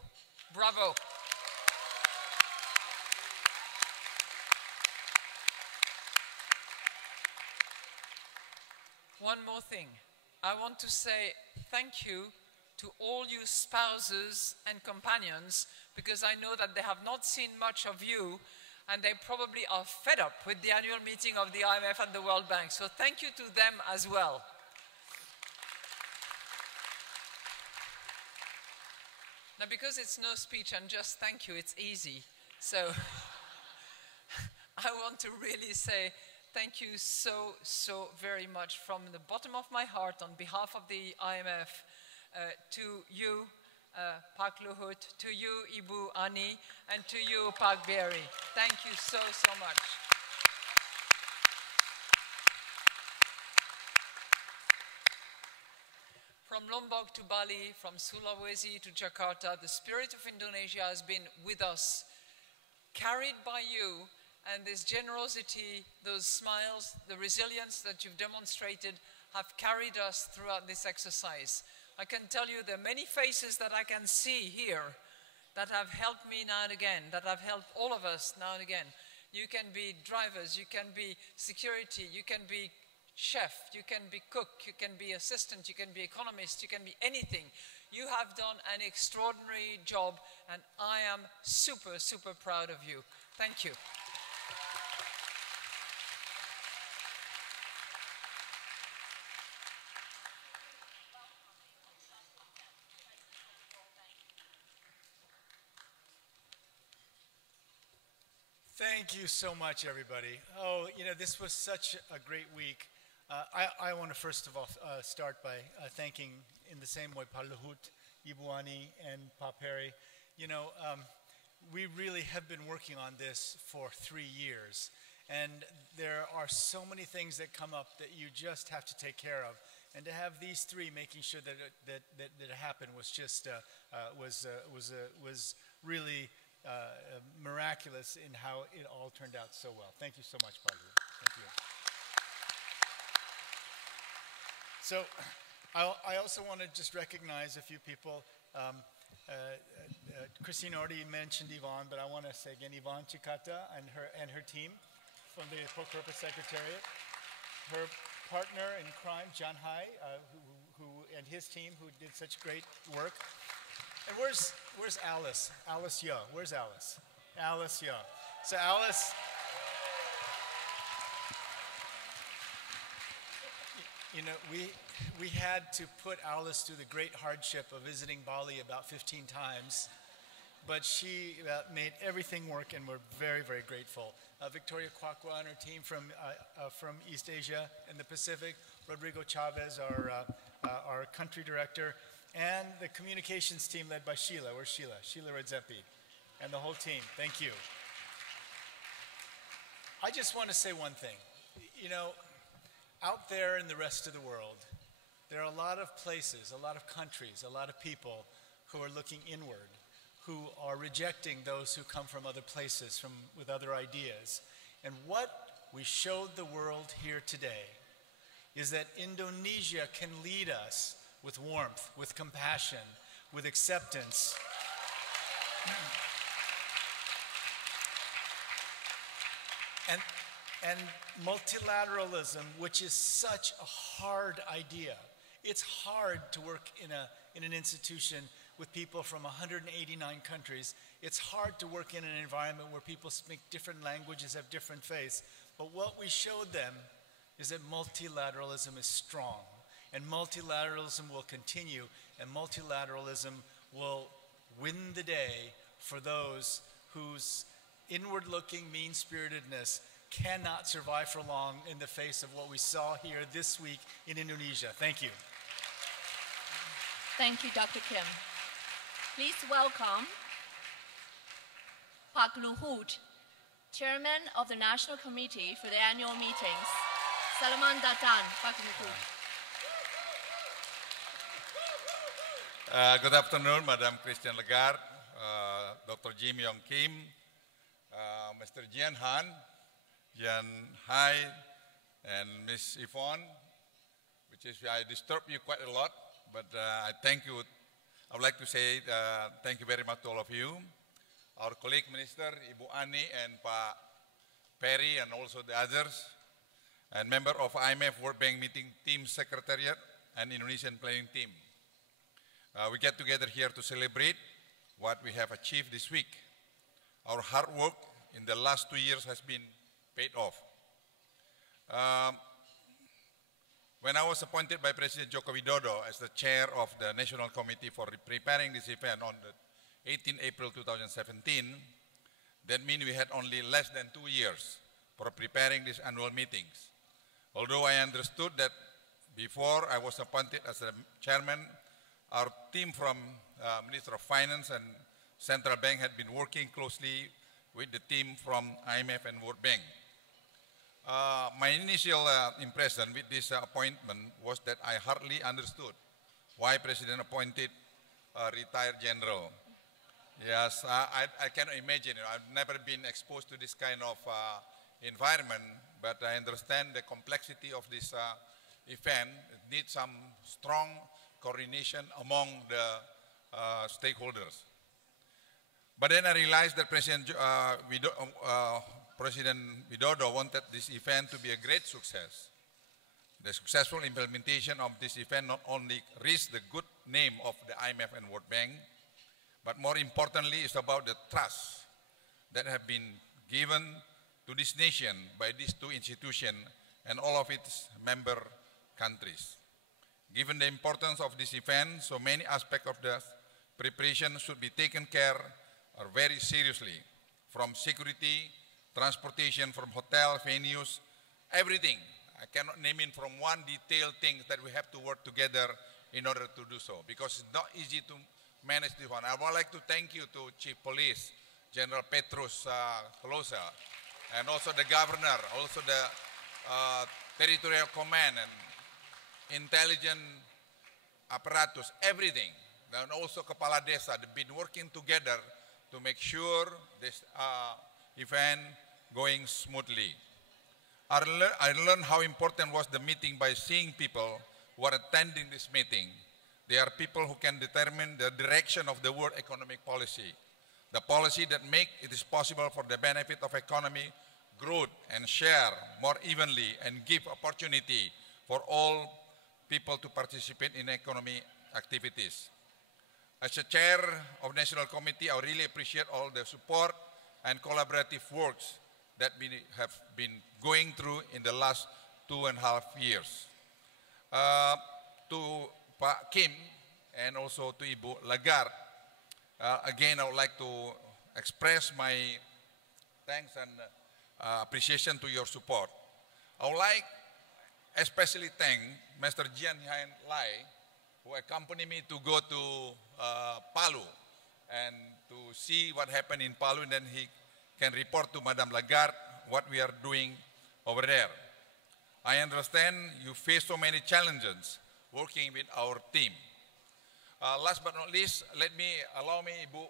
Bravo. One more thing. I want to say thank you to all you spouses and companions, because I know that they have not seen much of you, and they probably are fed up with the annual meeting of the IMF and the World Bank. So thank you to them as well. Now, because it's no speech and just thank you, it's easy. So I want to really say thank you so, so very much from the bottom of my heart on behalf of the IMF to you, Pak Luhut, to you, Ibu Ani, and to you, Pak Berry. Thank you so, so much. From Lombok to Bali, from Sulawesi to Jakarta, the spirit of Indonesia has been with us, carried by you, and this generosity, those smiles, the resilience that you've demonstrated have carried us throughout this exercise. I can tell you there are many faces that I can see here that have helped me now and again, that have helped all of us now and again. You can be drivers, you can be security, you can be chef, you can be cook, you can be assistant, you can be economist, you can be anything. You have done an extraordinary job, and I am super, super proud of you. Thank you. Thank you so much, everybody. Oh, you know, this was such a great week. I want to first of all start by thanking, in the same way, Pa Luhut, Ibu Ani, and Pa Perry. You know, we really have been working on this for 3 years, and there are so many things that come up that you just have to take care of. And to have these three making sure that it happened was just was really miraculous in how it all turned out so well. Thank you so much, Pa Luhut. Thank you. So I also want to just recognize a few people. Christine already mentioned Yvonne, but I want to say again, Yvonne Chikata and her team from the Pro-Corporate Secretariat. Her partner in crime, John Hai, who and his team, who did such great work. And where's Alice? Alice Yeo. Where's Alice? Alice Yeo. So Alice, you know, we had to put Alice through the great hardship of visiting Bali about 15 times, but she made everything work, and we're very, very grateful. Victoria Kwakwa and her team from East Asia and the Pacific, Rodrigo Chavez, our country director, and the communications team led by Sheila. Where's Sheila? Sheila Redzepi, and the whole team. Thank you. I just want to say one thing. You know, out there in the rest of the world, there are a lot of places, a lot of countries, a lot of people who are looking inward, who are rejecting those who come from other places, with other ideas. And what we showed the world here today is that Indonesia can lead us with warmth, with compassion, with acceptance. And multilateralism, which is such a hard idea. It's hard to work in an institution with people from 189 countries. It's hard to work in an environment where people speak different languages, have different faiths. But what we showed them is that multilateralism is strong. And multilateralism will continue, and multilateralism will win the day for those whose inward-looking mean-spiritedness cannot survive for long in the face of what we saw here this week in Indonesia. Thank you. Thank you, Dr. Kim. Please welcome Pak Luhut, Chairman of the National Committee for the Annual Meetings. Salaman Datan, Pak Luhut. Good afternoon, Madam Christian Lagarde, Dr. Jim Yong Kim, Mr. Jian Han, Jian Hai, and Ms. Yvonne, which is I disturb you quite a lot, but I thank you. I would like to say thank you very much to all of you, our colleague minister, Ibu Ani and Pak Perry, and also the others, and member of IMF World Bank Meeting Team Secretariat and Indonesian Planning Team. We get together here to celebrate what we have achieved this week. Our hard work in the last 2 years has been paid off. When I was appointed by President Joko Widodo as the chair of the National Committee for preparing this event on the 18 April 2017, that means we had only less than 2 years for preparing these annual meetings. Although I understood that before I was appointed as the chairman, our team from Minister of Finance and Central Bank had been working closely with the team from IMF and World Bank. My initial impression with this appointment was that I hardly understood why President appointed a retired general. Yes, I cannot imagine. I've never been exposed to this kind of environment, but I understand the complexity of this event. It needs some strong coordination among the stakeholders. But then I realized that President Widodo wanted this event to be a great success. The successful implementation of this event not only raised the good name of the IMF and World Bank, but more importantly, it's about the trust that have been given to this nation by these two institutions and all of its member countries. Given the importance of this event, so many aspects of the preparation should be taken care of very seriously, from security, transportation, from hotel, venues, everything. I cannot name it from one detailed thing that we have to work together in order to do so, because it's not easy to manage this one. I would like to thank you to Chief Police, General Petrus Closa, and also the Governor, also the Territorial Command and Intelligence Apparatus, everything. And also Kepala Desa, they've been working together to make sure this event going smoothly. I learned how important was the meeting by seeing people who are attending this meeting. They are people who can determine the direction of the world economic policy, the policy that make it is possible for the benefit of economy growth and share more evenly and give opportunity for all people to participate in economic activities. As a chair of National Committee, I really appreciate all the support and collaborative works that we have been going through in the last 2.5 years. To Pak Kim and also to Ibu Lagarde, again, I would like to express my thanks and appreciation to your support. I would like especially thank Mr. Jian Hian Lai, who accompanied me to go to Palu and to see what happened in Palu, and then he can report to Madame Lagarde what we are doing over there. I understand you face so many challenges working with our team. Last but not least, allow me, Ibu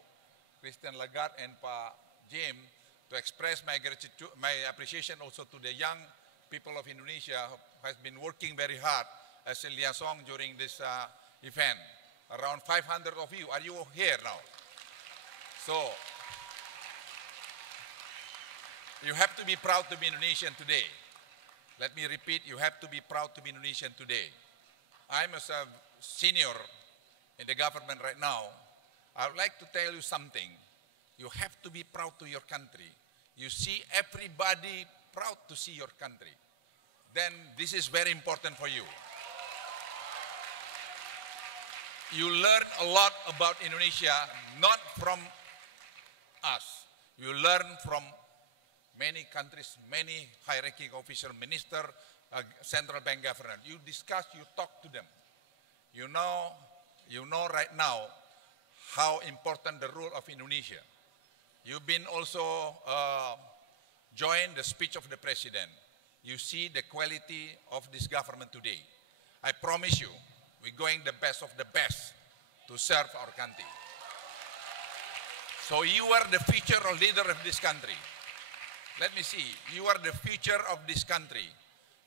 Christine Lagarde and Pa Jim, to express my gratitude, my appreciation also to the young people of Indonesia who has been working very hard as a liaison during this event. Around 500 of you, are you here now? So, you have to be proud to be Indonesian today. Let me repeat, you have to be proud to be Indonesian today. I'm as a senior in the government right now. I would like to tell you something. You have to be proud to your country. You see everybody proud to see your country. Then this is very important for you. You learn a lot about Indonesia, not from us. You learn from many countries, many high-ranking official, minister, central bank governor. You discuss, you talk to them. You know right now how important the role of Indonesia. You've been also joined the speech of the president. You see the quality of this government today. I promise you, we're going the best of the best to serve our country. So you are the future leader of this country. Let me see, you are the future of this country.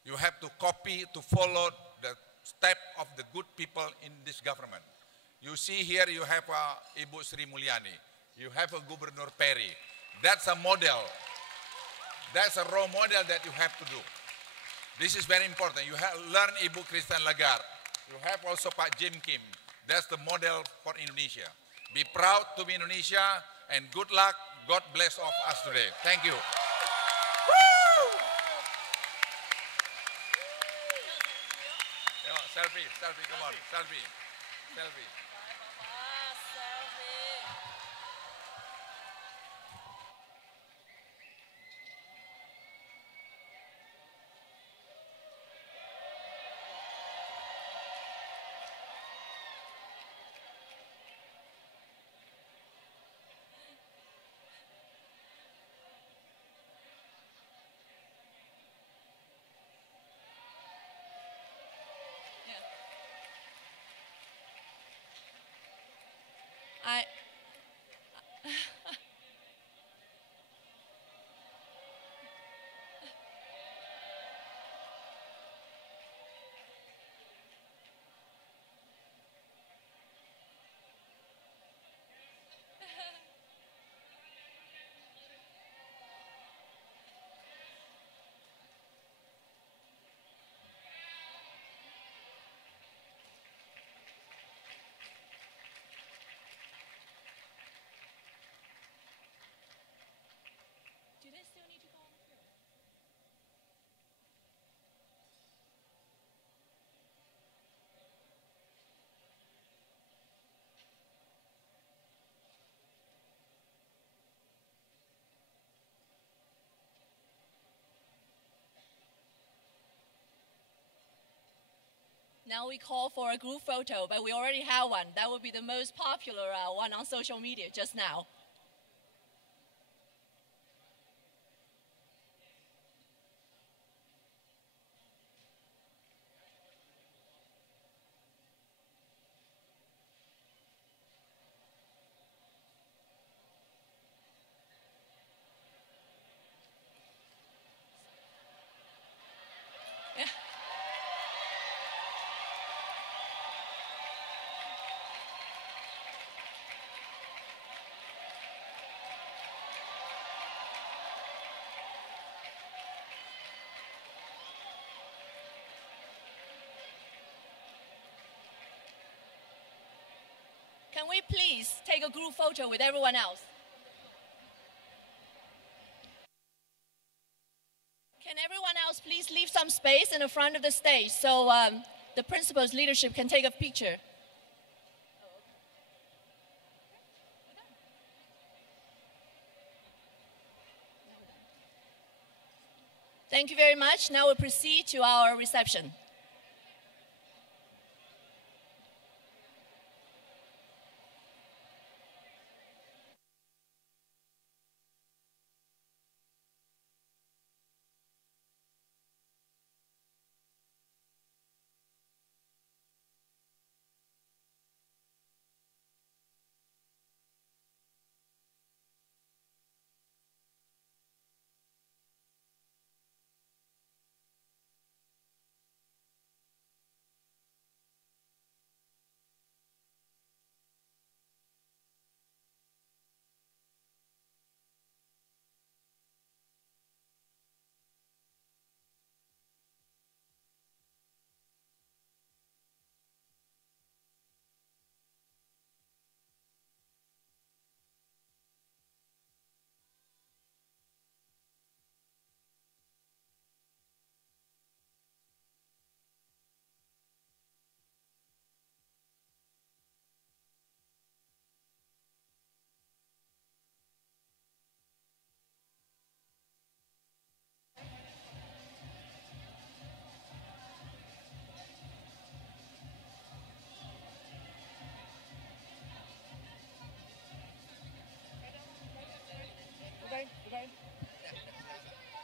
You have to copy, to follow the step of the good people in this government. You see here you have Ibu Sri Mulyani, you have a Governor Perry. That's a model. That's a role model that you have to do. This is very important. You have learn Ibu Christine Lagarde. You have also Pak Jim Kim. That's the model for Indonesia. Be proud to be Indonesia and good luck. God bless all of us today. Thank you. Selfie, selfie, come on, selfie, selfie. Now we call for a group photo, but we already have one. That would be the most popular one on social media just now. Can we please take a group photo with everyone else? Can everyone else please leave some space in the front of the stage so the principal's leadership can take a picture? Thank you very much. Now we'll proceed to our reception.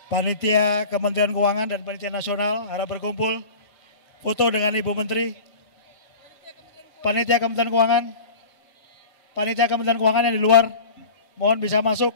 Panitia Kementerian Keuangan dan Panitia Nasional harap berkumpul. Foto dengan Ibu Menteri. Panitia Kementerian Keuangan. Panitia Kementerian Keuangan yang di luar, mohon bisa masuk.